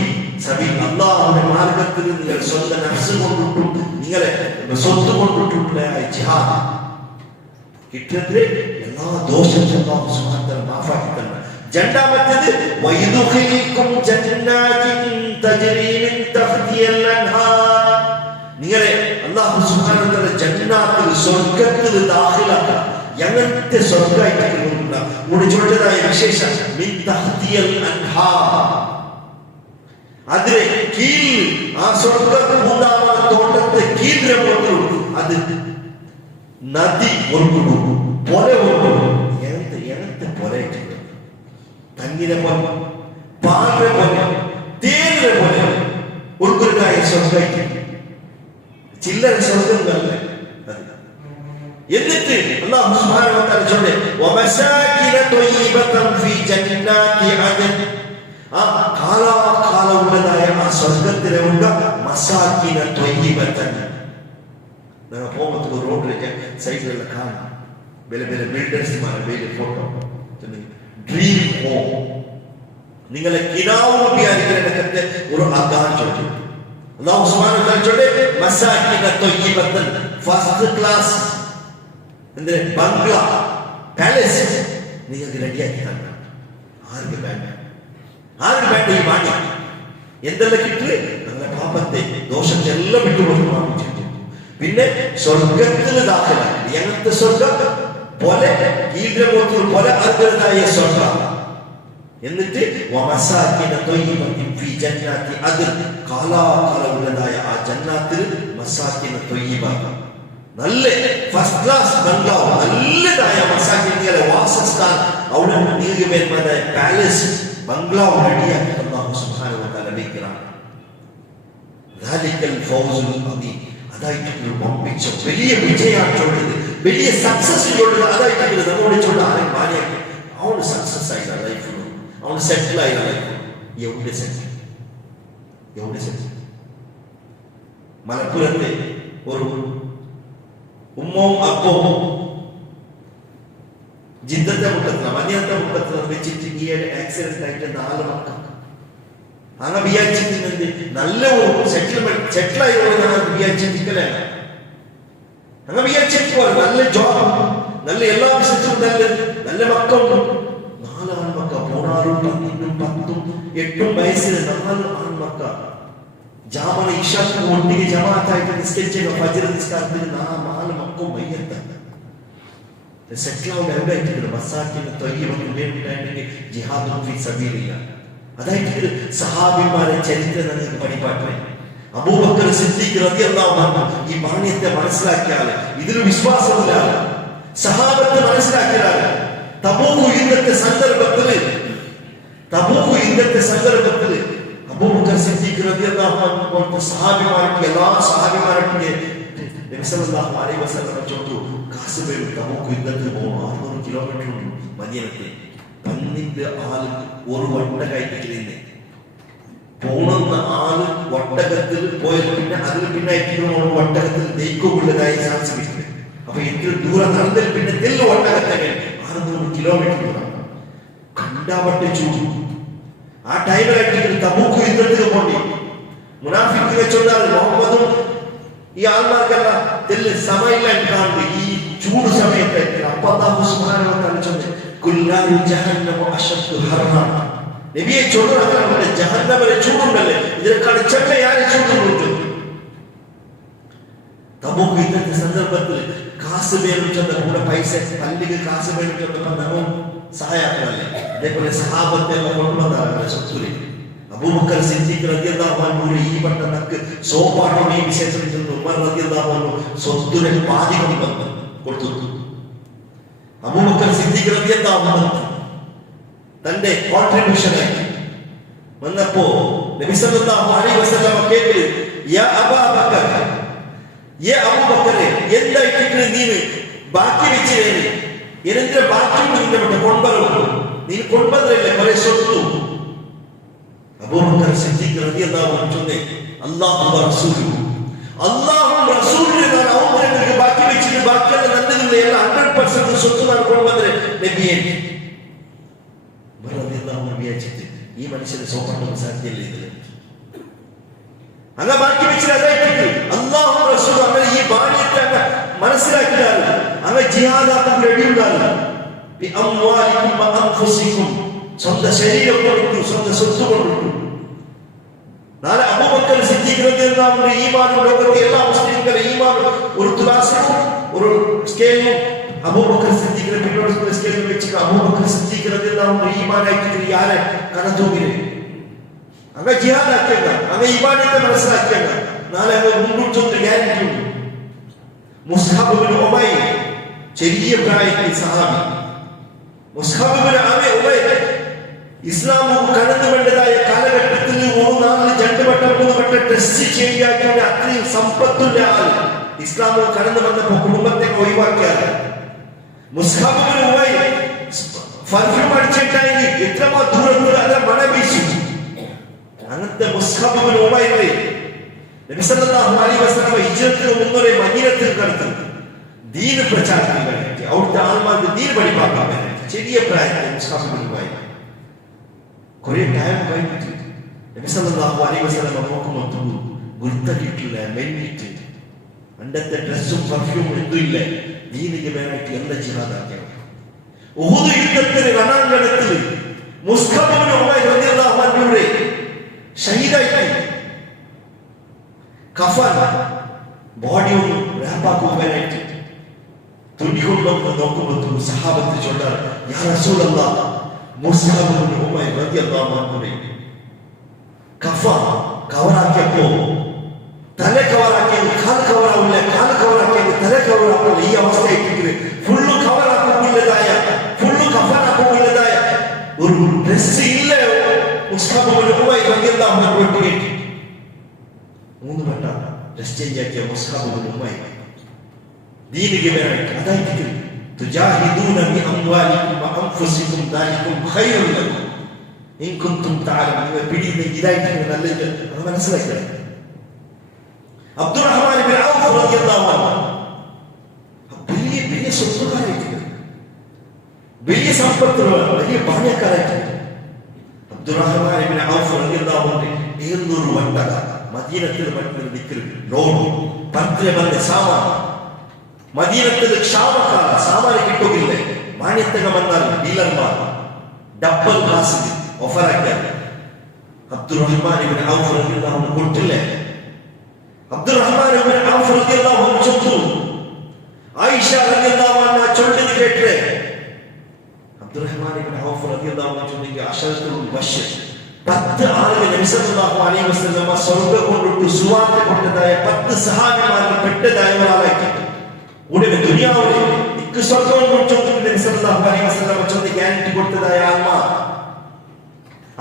സബീൽ അല്ലാഹുവിന്റെ മാർഗ്ഗത്തിൽ നിങ്ങൾ സ്വന്തം നഫ്സ് കൊണ്ടിട്ടു നിങ്ങളെ സ്വത്ത് കൊണ്ടിട്ടുള്ള ജിഹാദ് കിട്ടിയതിലെ എല്ലാ ദോഷവും അല്ലാഹു സുബ്ഹാനഹു വ തആല മാഫാക്കി തന്ന രണ്ടാമത്തേത് വയദുഖിൽകും ജന്നാതിൻ തജ്രി മിൻ തഹ്തിഹൽ അൻഹാർ നിങ്ങളെ അല്ലാഹു സുബ്ഹാനഹു വ തആല ജന്നാത്തിൽ സ്വർഗ്ഗത്തിൽ ദാഖിലാക്കുക എങ്ങനത്തെ സ്വർഗ്ഗമായിട്ടുണ്ട് മുടിച്ചോട്ടതായ വിശേഷം മിൻ തഹ്തിഹൽ അൻഹാർ അതിലെ കീഴിൽ ആ സ്വർഗ്ഗഭൂതാവന തോട്ടത്തെ കീഴിൽ അത് നദി ഒഴുകുന്നു പൊല ഒഴുകുന്നു എങ്ങനത്തെ പൊലയായിട്ടുണ്ട് തങ്ങിനെ പോലെ പാലിനെ പോലെ തേനിനെ പോലെ ഒഴുകുന്നതായ സ്വർഗ്ഗമായിട്ടുണ്ട് ചില്ലറ സ്വർഗ്ഗങ്ങളല്ല എന്നിട്ട് അല്ലാഹു സുബ്ഹാനഹു വ തആല ചൊല്ലെ വമസാകിന ത്വയ്യിബതൻ ഫീ ജന്നാതി അദൻ ആ കാലമുള്ളതായ ആ സ്വർഗ്ഗത്തിലെ ഉള്ള മസാകിന ത്വയ്യിബതൻ ನಾವು ಹೋಗ್ಬೇಕು ರೋಡ್ಗೆ ಸೈಡ್ಲೆಲ್ಲ ಕಾಣ ಬೇರೆ ಬೇರೆ ಬಿಲ್ಡರ್ಸ್ ಮಾರ ಬೇರೆ ಫೋಟೋ ಡ್ರೀಮ್ ಹೋಮ್ നിങ്ങളെ കിനാവ് വിചാരിക്കുന്നതിനകത്തെ ഒരു അഗാൻ ചൊല്ലി അല്ലാഹു സുബ്ഹാനഹു വ തആല ചൊല്ലെ മസാകിന ത്വയ്യിബതൻ ഫസ്റ്റ് ക്ലാസ് ಅಂದ್ರೆ ಬಂಗ್ಲಾ ಪ್ಯಾಲೇಸ್ നിങ്ങൾക്ക് റെഡിയാക്കി തരണം ആർക്ക് വേണ്ട ഈ ബാണി എന്തെല്ലാം കിട്ടി നമ്മുടെ പാപത്തെ ദോഷത്തെ എല്ലാം വിട്ടുകൊടുക്കണം പിന്നെ സ്വർഗത്തിൽ ദാഖലാക്കി എങ്ങനത്തെ സ്വർഗം പോലെ കീഴ്പോത്തൂർ പോലെ അർഹതായ സ്വർഗം എന്നിട്ട് വമസാകിന ത്വയ്യിബത്തിൻ ഫീ ജന്നാതി അദൻ കാലാകാലമുള്ളതായ ആ ജന്നാത്തിൽ മസാകിന ത്വയ്യിബ നല്ല ഫസ്റ്റ് ക്ലാസ് ബംഗ്ലാവ് നല്ലതായ മസാകിനികളെ വാസസ്ഥാനം അവിടെ നിങ്ങൾക്ക് വരുന്ന പാലസ് ബംഗ്ലാവ് റെഡിയാക്കി അല്ലാഹു സുബ്ഹാനഹു വ തആല വെക്കണം ദാലികൽ ഫൗസുൽ അദീം അതായിട്ട് വമ്പിച്ച വലിയ വിജയമായിട്ടുള്ളത് വലിയ സക്സസ് ഉള്ളത് അതായിട്ട് നമ്മോട് ചൊല്ല ആരും ഭാര്യയാക്കി അവന് സക്സസ് ആയില്ല ലൈഫിൽ അവന് സെറ്റിൽ ആയില്ല ലൈഫ് എവിടെ സെറ്റ് മലപ്പുറത്തെ ഒരു ഉമ്മവും അപ്പവും ജിദ്ദത്തെ മുട്ടത്തിലാണ് മദീനത്തെ മുട്ടത്തിലാണ് വെച്ചിട്ട് ഈയിടെ ആക്സിഡന്റ് ആയിട്ട് 4 മക്കൾ അങ്ങനെ വിചാരിച്ചിട്ടുണ്ട് നല്ല ഒരു സെറ്റിലായി വിചാരിച്ചിട്ടില്ല അങ്ങനെ വിചാരിച്ചിട്ട് നല്ല ജോബ് നല്ല എല്ലാ വിഷയത്തിലും നല്ല മക്കളുണ്ട് 4 ആൺമക്കൾ 16, 12, 10, 8 വയസ്സിൽ 4 ആൺമക്കൾ ജാമന ഇഷാക്ക് ഒട്ടിಗೆ ജമാഅത്തായിട്ട് നിസ്കരിച്ച ഫജ്ർ നിസ്കാരത്തിന് 4 മക്കൾ മയ്യത്താണ് സെറ്റിലാവുക എവിടെയായിട്ട് മസാക്കിന് തൊയ്യബിന് വേണ്ടിയിട്ടാണെങ്കിൽ ജിഹാദുൻ ഫീ സബീലില്ലാ അതായിട്ട് സഹാബിമാരെ ചരിത്രം നിങ്ങൾക്ക് പഠിപ്പാട്ടെ അബൂബക്കർ സിദ്ദീഖ് റളിയല്ലാഹു അൻഹു ഈ മാന്യത്തെ മനസ്സിലാക്കിയാൽ ഇതിൽ വിശ്വാസമില്ല സഹാബത്ത് മനസ്സിലാക്കിയാൽ തബൂക്ക് യുദ്ധത്തെ സന്ദർഭത്തിൽ അബൂബക്കർ സിദ്ദീഖ് റളിയല്ലാഹു അൻഹു പോലത്തെ സഹാബിമാർക്ക് എല്ലാ സഹാബിമാർക്കും നബി സല്ലല്ലാഹു അലൈഹി വസല്ലം ചോദിച്ചു കാസിബിൽ തബൂക്ക് യുദ്ധത്തിന് പോകണം 600 കിലോമീറ്റർ ഉണ്ട് മദീനത്തിൽ 12 ആള് ഒരു ഒട്ടകയറ്റിരുന്നേ പോകുന്ന ആള് ഒട്ടകത്തിൽ പോയത് പിന്നെ അതിൽ പിന്നെ ഒട്ടകത്തിൽ ദൈക്കുള്ളതായി ചാൻസ് കിട്ടുന്നത് അപ്പൊ ഇത്ര ദൂരം നടന്നതിൽ പിന്നെ തെല്ല് ഒട്ടകത്തെ 600 കിലോമീറ്റർ കണ്ടാവട്ടെ ചൂട് ആ ടൈമിലായിട്ട് തബൂക്ക് യുദ്ധത്തിൽ പോണ്ടി മുനാഫിക്ക് വെച്ചോണ്ടാണ് മുഹമ്മദും ഈ ആൾമാർക്കെല്ലാം തെല്ല് സമയമില്ല കാണുന്നത് ഈ ചൂട് സമയത്തായിട്ട് അപ്പൊ അല്ലാഹു സുബ്ഹാനഹു വ തആല ചോദിച്ചു കുല്ലാരി ജഹന്നമു അശദ്ദു ഹർറാ നബിയെ ചൂടാണ് ജഹന്നമിലെ ചൂടുണ്ടല്ലേ ഇതിനേക്കാൾ ചെമ്മയായ ചൂടുണ്ട് തബൂക്ക് യുദ്ധത്തിന്റെ സന്ദർഭത്തിൽ കാസ് മേടിച്ചത് കൂടെ പൈസ പള്ളിക്ക് കാസ് മേടിച്ചപ്പോൾ നമ്മൾ സഹായക്കാരല്ലേ അതേപോലെ സഹാബത്തെ കൊണ്ടുവന്നാണ് സ്വത്തുരി അബൂബക്കർ സിദ്ദീഖ് റളിയല്ലാഹു അൻഹു ഈ പട്ടണക്ക് സോപ്പാട്ടോ ഈ വിശേഷിച്ചു ഉമർ റളിയല്ലാഹു അൻഹു സ്വത്തുരെ പാതി കൊണ്ടുവന്നു കൊടുത്തു അബൂബക്കർ സിദ്ദീഖ് റളിയല്ലാഹു അൻഹു തന്റെ കോൺട്രിബ്യൂഷൻ ആയി വന്നപ്പോ നബി സല്ലല്ലാഹു അലൈഹി വസല്ലം കേട്ടു യാ അബൂബക്കർ എന്തായിട്ട് നീ ബാക്കി വെച്ചില്ലേ എന്തിനാ ബാക്കി കൊണ്ടുവരും നീ കൊണ്ടുവന്നില്ലേ കുറെ സ്വത്തു അബൂബക്കർ സിദ്ദീഖ് റളിയല്ലാഹു അൻഹു ചൊന്നെ അല്ലാഹു റസൂലുള്ളാഹി ഞാൻ അവർക്ക് ബാക്കി വെച്ചിട്ട് ബാക്കിയുള്ള നന്ദിയുള്ള എല്ലാം 100% സ്വത്ത് ഞാൻ കൊണ്ടുവന്നേ നബിയെ റളിയല്ലാഹു അൻഹു വിചാരിച്ചിട്ട് ഈ മനുഷ്യനെ സോപ്പാക്കാൻ സാധ്യതയില്ല അങ്ങനെ ബാക്കി വെച്ചിട്ട് അതായിട്ട് അല്ലാഹു റസൂൽ അങ്ങനെ ഈ ബാല്യത്തെ മനസ്സിലാക്കിയാൽ അങ്ങനെ ജിഹാദാക്കാൻ കഴിയുണ്ടാവില്ല സ്വന്തം ശരീരം കൊടുത്തു സ്വന്തം സ്വത്ത് കൊടുത്തു നാളെ അബൂബക്കർ സിദ്ദീഖ് റളിയല്ലാഹു അൻഹു ഈമാൻ ലോകത്തെ എല്ലാ മുസ്ലിംകളുടെ ഈമാൻ ഒരു തുലാസിലും ഒരു സ്കെയിലും അബൂബക്കർ സിദ്ദീഖിനെ പിന്നോട്ട് സ്കെയിലിൽ വെച്ച് അബൂബക്കർ സിദ്ദീഖ് റളിയല്ലാഹു അൻഹു ഈമാനായിട്ട് ആരെ കണത്തൂകിനെ അങ്ങനെ ജിഹാദാക്കിയല്ല അങ്ങനെ ഈമാനത്തെ മനസ്സിലാക്കിയല്ല നാളെ മുന്നൂറ്റൊന്ന് ഗ്യാരണ്ടി ഉണ്ട് മുസ്അബ് ഇബ്നു ഉമൈർ ചെറിയ പ്രായത്തിൽ സഹാബി മുസ്അബ് ഇബ്നു ഉമൈർ ഇസ്ലാം കടന്നു വേണ്ടതായ കാലഘട്ടത്തിൽ 3-4 2 ടെസ്റ്റ് ചെയ്യാൻ അത്രയും സമ്പത്തുള്ള ആൾ ഇസ്ലാം കടന്നു വന്നപ്പോൾ കുടുംബത്തെ ഒഴിവാക്കിയാൽ മുസ്അബ് ഇബ്നു ഉമൈർ പെർഫ്യൂം അടിച്ചിട്ടായി എത്രമാ ദൂരത്തിൽ അത് മണ വീശി അങ്ങനത്തെ മുസ്അബ് ഇബ്നു ഉമൈർ നബി സല്ലല്ലാഹു അലൈഹി വസല്ലം ഹിജ്റത്തിന് മുന്നേ മദീനത്തിൽ കടന്നു ദീൻ പ്രചാരത്തിന് വേണ്ടി അവിടുത്തെ ആൾമാർക്ക് ദീൻ പഠിപ്പാക്കാൻ വേണ്ടി ചെറിയ പ്രായത്തിൽ മുസ്അബ് ഇബ്നു ഉമൈർ കുറെ ടൈം കഴിഞ്ഞിട്ട് നബി സല്ലല്ലാഹു അലൈഹി വസല്ലം നോക്കുമ്പോൾ ഗുരുത്തക്കിട്ടില്ല മെന്നിട്ട് അണ്ടത്തെ ഡ്രസ്സും പെർഫ്യൂമും ഒന്നുമില്ല ദീനിക്ക് വേണ്ടിയിട്ട് എല്ലാ ജിഹാദാക്കിയാണ് ഉഹുദ് യുദ്ധത്തിൽ രണാങ്കണത്തിൽ മുസ്അബ് ഇബ്നു ഉമൈർ റളിയല്ലാഹു അൻഹു ഷഹീദായി കഫൻ ബോഡി ഒന്ന് റാപ്പാക്കുവാനായിട്ട് തുണികൊണ്ടൊന്ന് നോക്കുമ്പോൾ സഹാബത്ത് ചൊല്ലാൻ യാ റസൂലല്ലാഹ് മുസ്അബ് ഇബ്നു ഉമൈർ റളിയല്ലാഹു അൻഹു കഫൻ കവറാക്കിയപ്പോ തല കവറാക്കിയത് കാൽ കവറാവില്ല കാൽ കവറാക്കിയത് തല കവറാക്കില്ല ഈ അവസ്ഥയായിട്ട് ഫുള്ള് കവറാക്കുന്നില്ലതായ ഫുള്ള് കഫനാക്കുന്നില്ലതായ ഒരു ഡ്രസ് ഇല്ല മുസ്അബ് ഇബ്നു ഉമൈർ റളിയല്ലാഹു അൻഹു കേട്ടി 3 വട്ട ഡ്രസ് ചേഞ്ച് ആക്കിയ മുസ്അബ് ഇബ്നു ഉമൈർ ദീനിക്ക് വേണ്ടി അതായിട്ട് തുജാഹിദൂന ബി അംവാലിക്കും വ അൻഫുസിക്കും ദാലികും ഖൈറുൻ ലക്കും ഇൻ കുൻതും തഅലമൂൻ, നിങ്ങൾ പിടിയിൽ ഇതായിട്ട് നല്ലത് അത് മനസ്സിലാക്കണം. അബ്ദുറഹ്മാൻ ഇബ്നു ഔഫ് റളിയല്ലാഹു അൻഹു വലിയ സ്വത്തുകാരായിട്ട്, വലിയ സമ്പത്തുള്ള വലിയ ഭാഗ്യക്കാരായിട്ട് അബ്ദുറഹ്മാൻ ഇബ്നു ഔഫ് റളിയല്ലാഹു അൻഹു 700 ഒട്ടക മദീനത്തിൽ മറ്റൊരു ദിക്ർ ലോഡ് പത്രബന്ധ സാമാൻ മദീനത്തിൽ ക്ഷാമക്കാല സാമാൻ കിട്ടുകയില്ല. മാന്യത്തകം വന്നാൽ ഡീലർമാർ ഡബിൾ ക്ലാസ് ഓഫറാക്കിയാൽ അബ്ദുറഹ്മാൻ ഇബ്നു ഔഫ് റളിയല്ലാഹു അൻഹു കൊടുത്തില്ല. അബ്ദുറഹ്മാൻ ഇബ്നു ഔഫ് റളിയല്ലാഹു അൻഹു ചൊല്ലു ആയിഷ റളിയല്ലാഹു അൻഹ ചൊല്ലുന്നത് കേട്ടേ അബ്ദുറഹ്മാൻ ഇബ്നു ഔഫ് റളിയല്ലാഹു അൻഹു ചൊല്ലിയ അശറത്തുൽ മുബശ്ശിർ 10 ആളുകൾ നബി സല്ലല്ലാഹു അലൈഹി വസല്ലം സ്വർഗ്ഗം കൊണ്ടിട്ട് സുവാർത്ത കൊണ്ടതായ 10 സഹാബിമാരിൽ പെട്ടതായ ഒരാളാക്കി ഉടനെ ദുനിയാവിൽ ഇക്ക് സ്വർഗ്ഗം കൊണ്ടിട്ട് നബി സല്ലല്ലാഹു അലൈഹി വസല്ലം ചൊല്ലി ഗ്യാരണ്ടി കൊടുത്തതായ ആത്മാ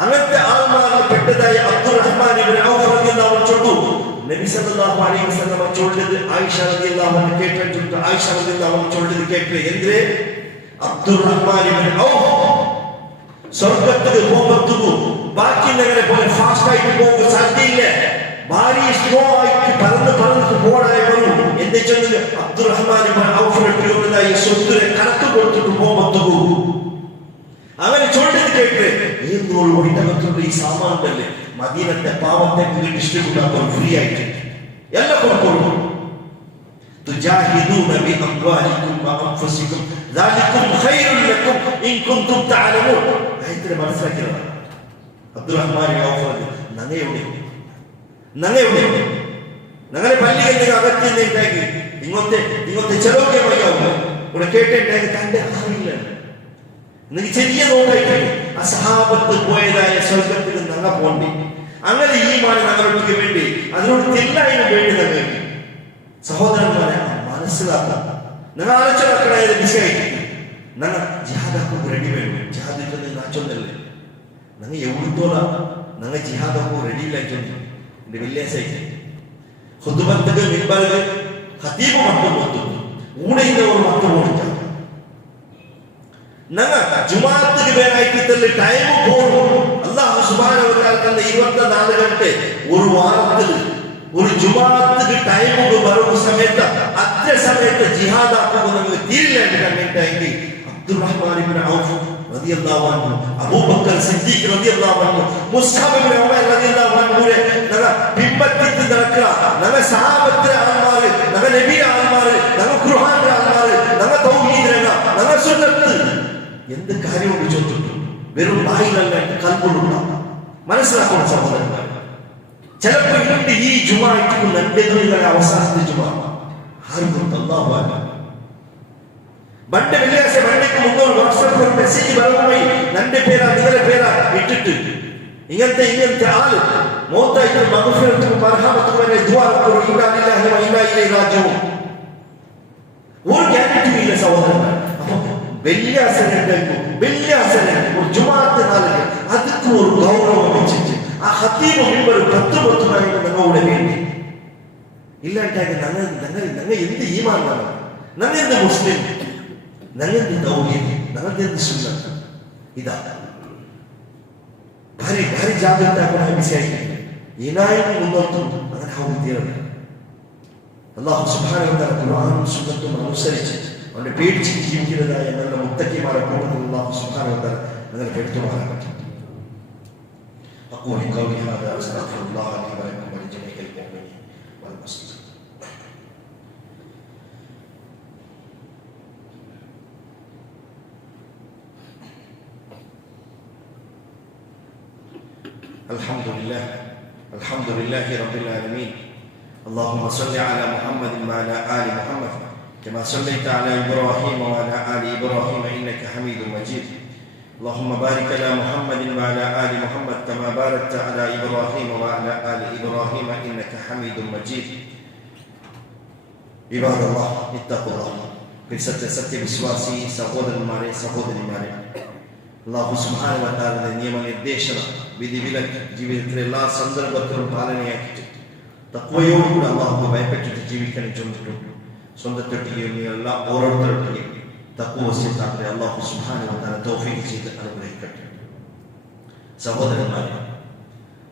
അങ്ങനത്തെ ആത്മാവിൽ പെട്ടതായ അബ്ദുറഹ്മാൻ ഇബ്നു ഔഫ് റളിയല്ലാഹു അൻഹു ചൊല്ലു നബി സല്ലല്ലാഹു അലൈഹി വസല്ലം ചൊല്ലിയത് ആയിഷ റളിയല്ലാഹു അൻഹ കേട്ടിട്ടുണ്ട്. ആയിഷ റളിയല്ലാഹു അൻഹ ചൊല്ലിയത് കേട്ടേ എന്ത് അബ്ദുറഹ്മാൻ ഇബ്നു ഔഫ് സ്വർഗ്ഗത്തിൽ പോകുമ്പോൾ ബാക്കി നഗരെ പോലെ ഫാസ്റ്റ് ആയിട്ട് പോകുക സാധ്യയില്ല. ഭാര്യ സ്ലോ ആയിട്ട് പറന്ന് പോകാനായി വരും. എന്നെ ചൊല്ലുക അബ്ദുറഹ്മാൻ ഇബ്നു ഔഫിന്റെ സ്വത്തിനെ കണക്ക് കൊടുത്തിട്ട് പോകുമ്പോൾ അങ്ങനെ ചൊല്ലിയത് കേട്ട് 700 ഒട്ടകത്തുള്ള ഈ സാമാനല്ലേ മദീനത്തെ പാവത്തെ ഡിസ്ട്രിബ്യൂട്ട് ആക്കാൻ ഫ്രീ ആയിട്ട് എല്ലാം കൊടുക്കും. തുജാഹിദൂന ബി അംവാലികും വ അൻഫുസികും ദാലികും ഖൈറുൽ ലക്കും ഇൻ കുൻതും തഅലമൂൻ. ആയത്തിനെ മനസ്സിലാക്കണം. അബ്ദുറഹ്മാൻ ഇബ്നു ഔഫ് ഞങ്ങളെ പള്ളിയിൽ അകത്തിണ്ടാക്കി ഇങ്ങോട്ട് ചെലവൊക്കെ വയ്യാവും ഇവിടെ കേട്ടിട്ടുണ്ടാക്കി തന്റെ അറിയില്ല. നിങ്ങൾക്ക് ചെറിയ നോക്കായിട്ട് ആ സഹാബത്ത് പോയതായ സ്വർഗത്തിൽ ഞങ്ങൾ പോണ്ടി അങ്ങനെ ഈ മാനം ഞങ്ങൾക്ക് വേണ്ടി അതിനോട് തെല്ലായതിനു വേണ്ടി ഞങ്ങൾ സഹോദരന്മാരെ മനസ്സിലാക്കാം. ഞങ്ങൾ ആലോചനക്കടായത് വിഷയമായിട്ട് ഞങ്ങൾ ജിഹാദാക്കും റെഡി വേണം. ജിഹാദ് നാച്ചൊന്നല്ലേ ഞങ്ങൾ എവിടുത്തോള ഞങ്ങൾ ജിഹാദാക്കും റെഡിയില്ലായിട്ടുണ്ട്. എന്റെ വെള്ളിയാഴ്ച ഹുതുബത്തുകൾ മിമ്പറുകൾ ഹതീബ് മക്കൾ കൊടുത്തു ഊണയുടെ ഒരു മക്കൾ കൊടുത്തു ഞങ്ങൾ ജുമാഅത്തിന് വേറായിട്ട് ടൈം പോകും. അല്ലാഹു സുബ്ഹാനഹു വ തആല തന്ന 24 ഗಂಟೆ ഒരു വാരത്തിൽ ഒരു ജുമാഅത്തിന് ടൈം വരുന്ന സമയത്ത് അത്ര സമയത്ത് ജിഹാദ് ആക്കുമ്പോൾ നമുക്ക് തീരില്ല കണ്ടിട്ടെങ്കിൽ അബ്ദുറഹ്മാൻ ഇബ്നു ഔഫ് റളിയല്ലാഹു അൻഹു അബൂബക്കർ സിദ്ദീഖ് റളിയല്ലാഹു അൻഹു മുസ്അബ് ഇബ്നു ഉമർ റളിയല്ലാഹു അൻഹുരെ ഞങ്ങൾ പിമ്പറ്റിട്ട് നടക്കുക ഞങ്ങൾ സഹാബത്തിലെ ആൾമാർ ഞങ്ങൾ നബിയുടെ ആൾമാർ ഞങ്ങൾ ഖുർആന്റെ ആൾമാർ ഞങ്ങൾ തൗഹീദിനെ ഞങ്ങൾ സുന്നത്ത് എന്ത് കാര്യവും ചോദിച്ചിട്ടു വെറും വായിലല്ല കൽപ്പുള്ള മനസ്സിലാക്കണം സഹോദരന്മാർ. ചിലപ്പോൾ ഇണ്ട് ഈ ജുമാഅത്ത് നന്ദികളുടെ അവസാനത്തെ ജുമാ ആർക്കും അല്ലാഹു അക്ബർ ബണ്ട് വെള്ളിയാഴ്ച ബണ്ടയ്ക്ക് മുന്നോട്ട് വാട്സ്ആപ്പിൽ ഒരു മെസ്സേജ് വരുമായി നിങ്ങളുടെ പേരാ നിങ്ങളുടെ പേരാ ഇട്ടിട്ട് ഇങ്ങനത്തെ ആള് മൗത്തായിട്ട് മഗ്ഫിറത്തും മർഹമത്തും വരെ ദുആ ചെയ്തു. ഇന്നാ ലില്ലാഹി വ ഇന്നാ ഇലൈഹി റാജിഊൻ. ഒരു ഗ്യാരണ്ടി ഇല്ല സഹോദരന്മാർ. വെള്ളിയാഴ്ച ഒരു ജുമാഅത്ത് നാളിൽ അതിക്ക് ഒരു ഗൗരവം വെച്ചിട്ട് ആ ഹതീബ് മിമ്പർ 10 ഞങ്ങളുടെ വേണ്ടി ഇല്ലാണ്ടാക്കി ഞങ്ങൾ എന്ത് ഈമാനാണ്, ഞങ്ങൾ എന്ത് മുസ്ലിം, ഞങ്ങൾ എന്ത് തൗഹീദ്, ഞങ്ങൾക്ക് എന്ത് സുന്നത്ത്. ഇതാ ഭാരി ജാഗ്രത വിഷയമായിട്ട് ഏനായാലും മുന്നോട്ടും അങ്ങനെ ആവും തീരണം. അല്ലാഹു സുബ്ഹാനഹു വ തആല ഖുർആനും സുന്നത്തും അനുസരിച്ച് അവന്റെ പേടിച്ച് ജീവിക്കുന്നതായ നല്ല മുത്തക്കിമാരെ കൂട്ടത്തിൽ അല്ലാഹു സുബ്ഹാനഹു വ തആല ഞങ്ങളെ എടുത്തുമാറാകട്ടെ. أقول قولي هذا أستغفر الله لي ولكم ولجميع المؤمنين والمسلمين. الحمد لله رب العالمين. اللهم صل على محمد وعلى آل محمد كما صليت على إبراهيم وعلى آل إبراهيم إنك حميد مجيد. اللهم بارك على محمد وعلى آل محمد كما باركت على إبراهيم وعلى آل إبراهيم إنك حميد مجيد. عباد الله اتقوا الله. സത്യ വിശ്വാസി സഹോദരന്മാരെ സഹോദരിമാരെ, അല്ലാഹു സുബ്ഹാനഹു വ തആലയുടെ നിയമനിർദ്ദേശന വിധിവിലക്ക് ജീവിതത്തിലെ എല്ലാ സന്ദർഭത്തിലും പാലനയാക്കിയിട്ട് തഖ്വയോടുകൂടി അല്ലാഹുവിനെ ഭയപ്പെട്ടിട്ട് ജീവിക്കാൻ ചൊല്ലിട്ടുണ്ട്. സ്വന്തത്തൊട്ടിയും എല്ലാ ഓരോരുത്തരൊട്ടിയും തഖ്വ വസിയത്താക്കി അല്ലാഹു സുബ്ഹാനഹു വ തആല തൗഫീഖ് ചെയ്ത് അനുഗ്രഹിക്കട്ടെ. സഹോദരന്മാരെ,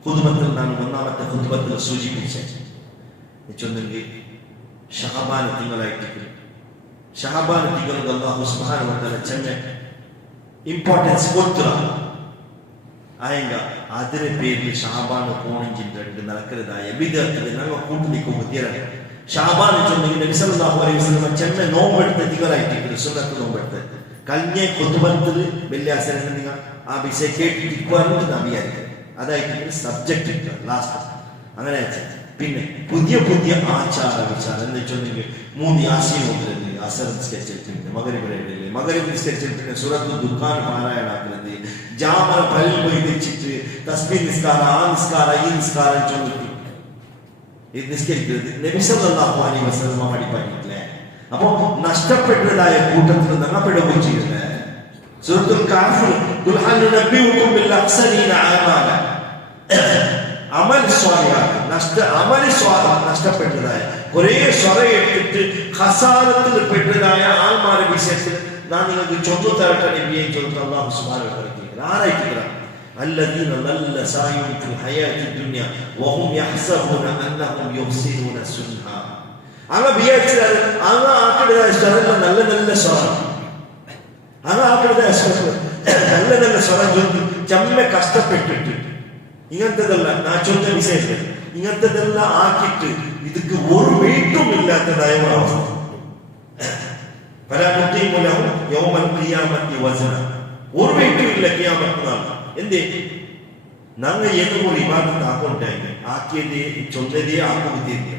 ഖുതുബത്തിൽ നാം ഒന്നാമത്തെ ഖുതുബത്തിൽ സൂചിപ്പിച്ചൊന്നെങ്കിൽ ഷഹബാൻ തിങ്കളായിട്ട് ഷഹബാൻ തിങ്കൾ അല്ലാഹു സുബ്ഹാനഹു വ തആല ചെന്ന ಇಂಪಾರ್ಟೆನ್ಸ್ ಕೊಡ್ತೀರ ಆಯಂಗ ಅದರ പേരിൽ ഷാബാൻ പോണിഞ്ചിട്ട് നടക്കരുതായ വിധത്തിൽ ഞങ്ങൾ കൂട്ടിലേക്ക് ಗೊತ್ತಿರಲ್ಲ. ഷാബാൻ ചൊന്നെങ്കിൽ നബി സല്ലല്ലാഹു അലൈഹി വസല്ലം ചെന്ന നോമ്പെടുത്ത തിങ്കളായിട്ട് സുന്നത്ത് നോമ്പെടുത്ത് കഴിഞ്ഞ ഖുതുബത്തിൽ വെള്ളിയാഴ്ച നിങ്ങൾ ആ വിഷയം കേട്ടിരിക്കുവാനും നബിയായിരിക്കും. അതായിട്ട് സബ്ജക്റ്റ് ലാസ്റ്റ് അങ്ങനെ. പിന്നെ പുതിയ പുതിയ ആചാര വിചാരം എന്ന് വെച്ചെങ്കിൽ 3 യാസീൻ ഓതുന്നത്, അസർ നിസ്കരിച്ചിട്ടുണ്ട്, മഗ്‌രിബ് നിസ്കരിച്ചിട്ടുണ്ട്, സൂറത്തുൽ ദുഖാൻ പാരായണം ആക്കുന്നത്, ജാമറ പല്ലിൽ പോയി വെച്ചിട്ട് തസ്ബീഹ് നിസ്കാരം, ആ നിസ്കാരം ഈ നിസ്കാരം ചൊല്ലിട്ട് ഇത് നിസ്കരിക്കുന്നത് നബി സല്ലല്ലാഹു അലൈഹി വസല്ലം പഠിപ്പിച്ചിട്ടില്ലേ. അപ്പൊ നഷ്ടപ്പെട്ടതായ കൂട്ടത്തിൽ നഷ്ടപ്പെടുകയും ചെയ്തില്ലേ. സൂറത്തുൽ കഹ്ഫ് ഖുൽ ഹൽ നബിയുകും ബിൽ അഖ്സരീന അമാല അമൽ സ്വാലിഹാത്ത് നഷ്ടപ്പെട്ടതായ കുറെ സ്വറയെടുത്തിട്ട് ഖസാറത്തിൽ പെട്ടതായ ആൾമാരെ വിഷയത്തിൽ നാം നിങ്ങൾക്ക് ചൊന്നു തരട്ടെ നബിയെ ചൊല്ലുന്ന അല്ലാഹു സുബ്ഹാനഹു വ തആല ആരായിട്ടില്ല الذين ضل سعيهم في الحياة الدنيا وهم يحسبون أنهم يحسنون صنعا. അങ്ങ് വിചാരിച്ചാൽ അങ്ങ് ആക്കിയതായ സ്വരം നല്ല നല്ല സ്വരം, അങ്ങ് ആക്കിയതായ സ്വരം നല്ല നല്ല സ്വരം ചൊല്ലി ചമ്മ കഷ്ടപ്പെട്ടിട്ട് ഇങ്ങനത്തതല്ല ഞാൻ ചൊന്ന വിഷയത്തിൽ ഇങ്ങനത്തതെല്ലാം ആക്കിയിട്ട് ഇതൊക്കെ ഒരു വെയിറ്റും ഇല്ലാത്തതായ അവസ്ഥ. ഒരു വെയിറ്റും ഇല്ല ഖിയാമത്ത് നാൾ. എന്തേ ഞങ്ങൾ ഏതുപോലെ ഇബാദത്ത് ആക്കൊണ്ടായി ആക്കിയതേ ചൊന്നതേ ആക്കുന്നില്ല.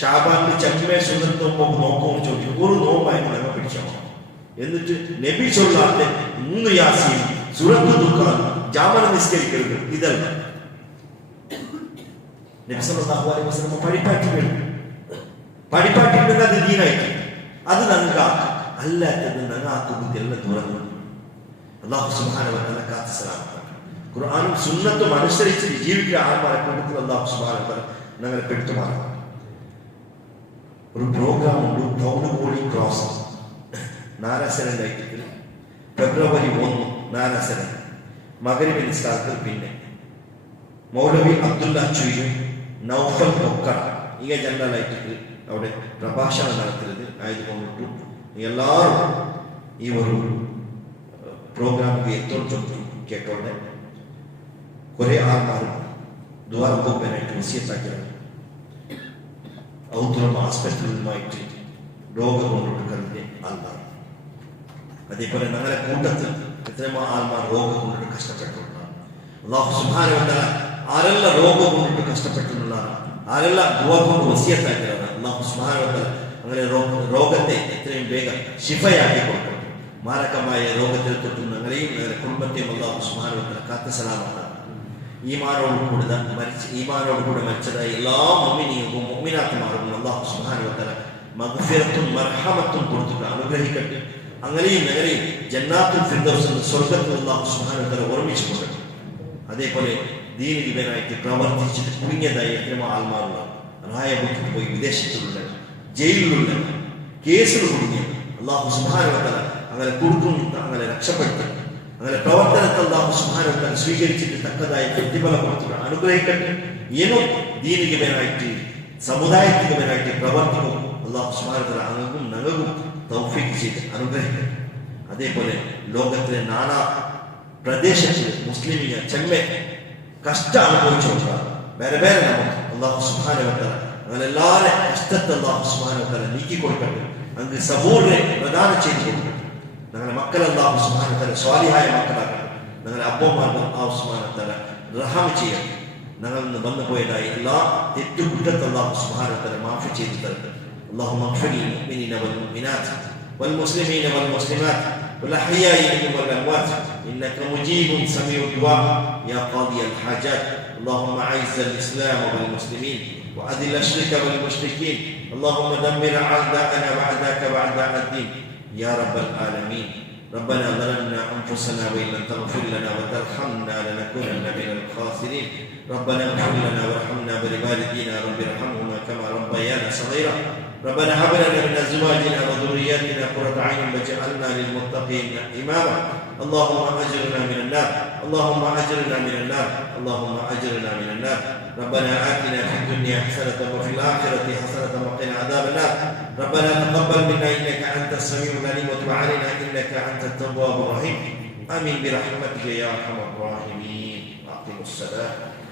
ഷാബാനിൽ ചമ്മേ സുന്നത്ത് നോക്കും ചോദിച്ചു ഒരു നോമ്പായി ഞങ്ങൾ പിടിച്ചോ. എന്നിട്ട് നബി ചൊല്ലാത്ത 3 യാസീൻ, സൂറത്തുൽ ദുഖാൻ, ജാമറ നിസ്കരിക്കരുത്, ഇതല്ല നബി സല്ലല്ലാഹു അലൈഹി വസല്ലം പഠിപ്പാട്ടിട്ടുണ്ട്. അത് ദീനായിട്ട് അത് ഞങ്ങൾക്ക് അല്ലാത്തത് ഞങ്ങാക്കുന്നത് എല്ലാം തുറന്നു. അല്ലാഹു സുബ്ഹാനഹു വ തആല കാത്ത് സലാമത്താക്കി. ഖുർആനും സുന്നത്തും അനുസരിച്ച് ജീവിക്കുന്ന ആൾമാരെ കൂട്ടത്തിൽ അല്ലാഹു സുബ്ഹാനഹു വ തആല ഞങ്ങളെ പെടുത്തുമാറാം. ഒരു പ്രോഗ്രാം ഉണ്ട്, ടൗണുകോളി ക്രോസ് നാരാസനുണ്ടായിട്ട് ഫെബ്രുവരി 1 നാരാസന മഗ്‌രിബ് നിസ്കാരത്തിൽ പിന്നെ മൗലവി അബ്ദുല്ല ചുയ്യും നൗഫൽ കൊക്കട ಈಗ ಜನರಲಾയിട്ട് അവിടെ പ്രഭാഷണം നടത്തുന്നത് ആയതുകൊണ്ടിട്ടു എല്ലാവരും ഈ ഒരു പ്രോഗ്രാമിಗೆ എത്തോളം കേട്ടോടെ കുറേ ആൾക്കാരും ദ്വാരകോപ്പനായിട്ട് വസിയത്താക്കിയാണ്. ഔദ്യോഗിക ആസ്പത്രികളുമായിട്ട് രോഗം കൊണ്ടിട്ട് കരുതിയ ആൾക്കാർ, അതേപോലെ ഞങ്ങളുടെ കൂട്ടത്തിൽ എത്രയോ ആൾമാർ രോഗം കൊണ്ടിട്ട് കഷ്ടപ്പെട്ടുള്ളതാണ്. അല്ലാഹു സുബ്ഹാനഹു വ തആല ആരെല്ലാം രോഗം കൊണ്ടിട്ട് കഷ്ടപ്പെട്ടുള്ളതാണ്, ആരെല്ലാം ദുആ കൊണ്ട് വസിയത്താക്കിയതാണ്, അല്ലാഹു സുബ്ഹാനഹു വ തആല അങ്ങനെ രോഗത്തെ എത്രയും വേഗം ശിഫയാക്കി കൊടുക്കും. മാരകമായ രോഗത്തിൽ തൊട്ട് ഞങ്ങളെയും ഞങ്ങളുടെ കുടുംബത്തെയും അല്ലാഹു സുബ്ഹാനഹു വ തആല കാത്ത് സലാമത്താക്കി. ഈമാനോടുകൂടെ മരിച്ചതായ എല്ലാ മുഅ്മിനീങ്ങൾക്കും മുഅ്മിനാത്തുമാർക്കും അല്ലാഹു സുബ്ഹാനഹു വ തആല മഗ്ഫിറത്തും മർഹമത്തും കൊടുത്തിട്ട് അനുഗ്രഹിക്കട്ടെ. അങ്ങനെയും ഞങ്ങളെയും ജന്നാത്തുൽ ഫിർദൗസ് എന്ന സ്വർഗ്ഗത്തിൽ അല്ലാഹു സുബ്ഹാനഹു വ തആല ഓർമ്മിച്ചു കൊടുക്കട്ടെ. അതേപോലെ ദീനികനായിട്ട് പ്രവർത്തിച്ചിട്ട് കുടുങ്ങിയതായ എത്രയോ ആൾമാരുള്ള റായബുക്കിൽ പോയി വിദേശത്തിലുള്ള ജയിലിലുള്ള കേസിൽ കുടുങ്ങിയ അല്ലാഹു സുബ്ഹാനഹു വ തആല അങ്ങനെ കൊടുക്കും, അങ്ങനെ രക്ഷപ്പെടുത്തും. അങ്ങനെ പ്രവർത്തനത്തെ അല്ലാഹു സുബ്ഹാനഹു വ തആല സ്വീകരിച്ചിട്ട് തക്കതായ പ്രതിഫലം കൊടുത്തിട്ട് അനുഗ്രഹിക്കട്ടെ. ಏನೋ ദീനികനായിട്ട് സമുദായത്തികനായിട്ട് പ്രവർത്തിക്കും അല്ലാഹു സുബ്ഹാനഹു വ തആല അങ്ങും ഞങ്ങൾക്കും തൗഫീഖ് ചെയ്ത് അനുഗ്രഹിക്കട്ടെ. അതേപോലെ ലോകത്തിലെ നാനാ പ്രദേശത്തിൽ മുസ്ലിമിനെ ചെമ്മെ കഷ്ട അനുഭവിച്ചുകൊണ്ടാണ് വേറെ വേറെ നമുക്ക് അല്ലാഹു സുബ്ഹാനഹു വ തആല അങ്ങനെ എല്ലാവരും കഷ്ടത്തെ അല്ലാഹു സുബ്ഹാനഹു വ തആല നീക്കി കൊടുക്കട്ടെ. അങ്ങ് സബൂറിനെ പ്രദാനം ചെയ്ത് കൊടുക്കട്ടെ. ഞങ്ങളുടെ മക്കൾ അല്ലാഹു സുബ്ഹാനഹു വ തആല സ്വാലിഹായ മക്കളാക്കട്ടെ. ഞങ്ങളുടെ അബ്ബമാർക്ക് അല്ലാഹു സുബ്ഹാനഹു വ തആല റഹ്മ ചെയ്യട്ടെ. ഞങ്ങളിൽ നിന്ന് വന്നു പോയതായി എല്ലാ തെറ്റുകുറ്റത്തെ അല്ലാഹു സുബ്ഹാനഹു വ തആല മാഫി ചെയ്തു തരട്ടെ. اللهم اغفر للمؤمنين والمؤمنات والمسلمين والمسلمات والأحياء منهم والأموات إنك مجيب سميع الدعاء يا قاضي الحاجات. اللهم أعز الإسلام والمسلمين وأذل الشرك والمشركين. اللهم دمر أعداءنا وأعداءك وأعداء الدين يا رب العالمين. ربنا ظلمنا أنفسنا وإن لم تغفر لنا وترحمنا لنكونن من الخاسرين. ربنا اغفر لنا وارحمنا ولوالدينا رب ارحمهما كما ربيانا صغيرا. ربنا هب لنا من ازواجنا وذرياتنا قرة اعين واجعلنا للمتقين اماما. اللهم اجرنا من النار، اللهم اجرنا من النار، اللهم اجرنا من النار. ربنا آتنا في الدنيا حسنة وفي الآخرة حسنة وقنا عذاب النار. ربنا تقبل منا إنك أنت السميع العليم وتب علينا إنك أنت التواب الرحيم. آمين برحمتك يا أرحم الراحمين. أقيموا الصلاة.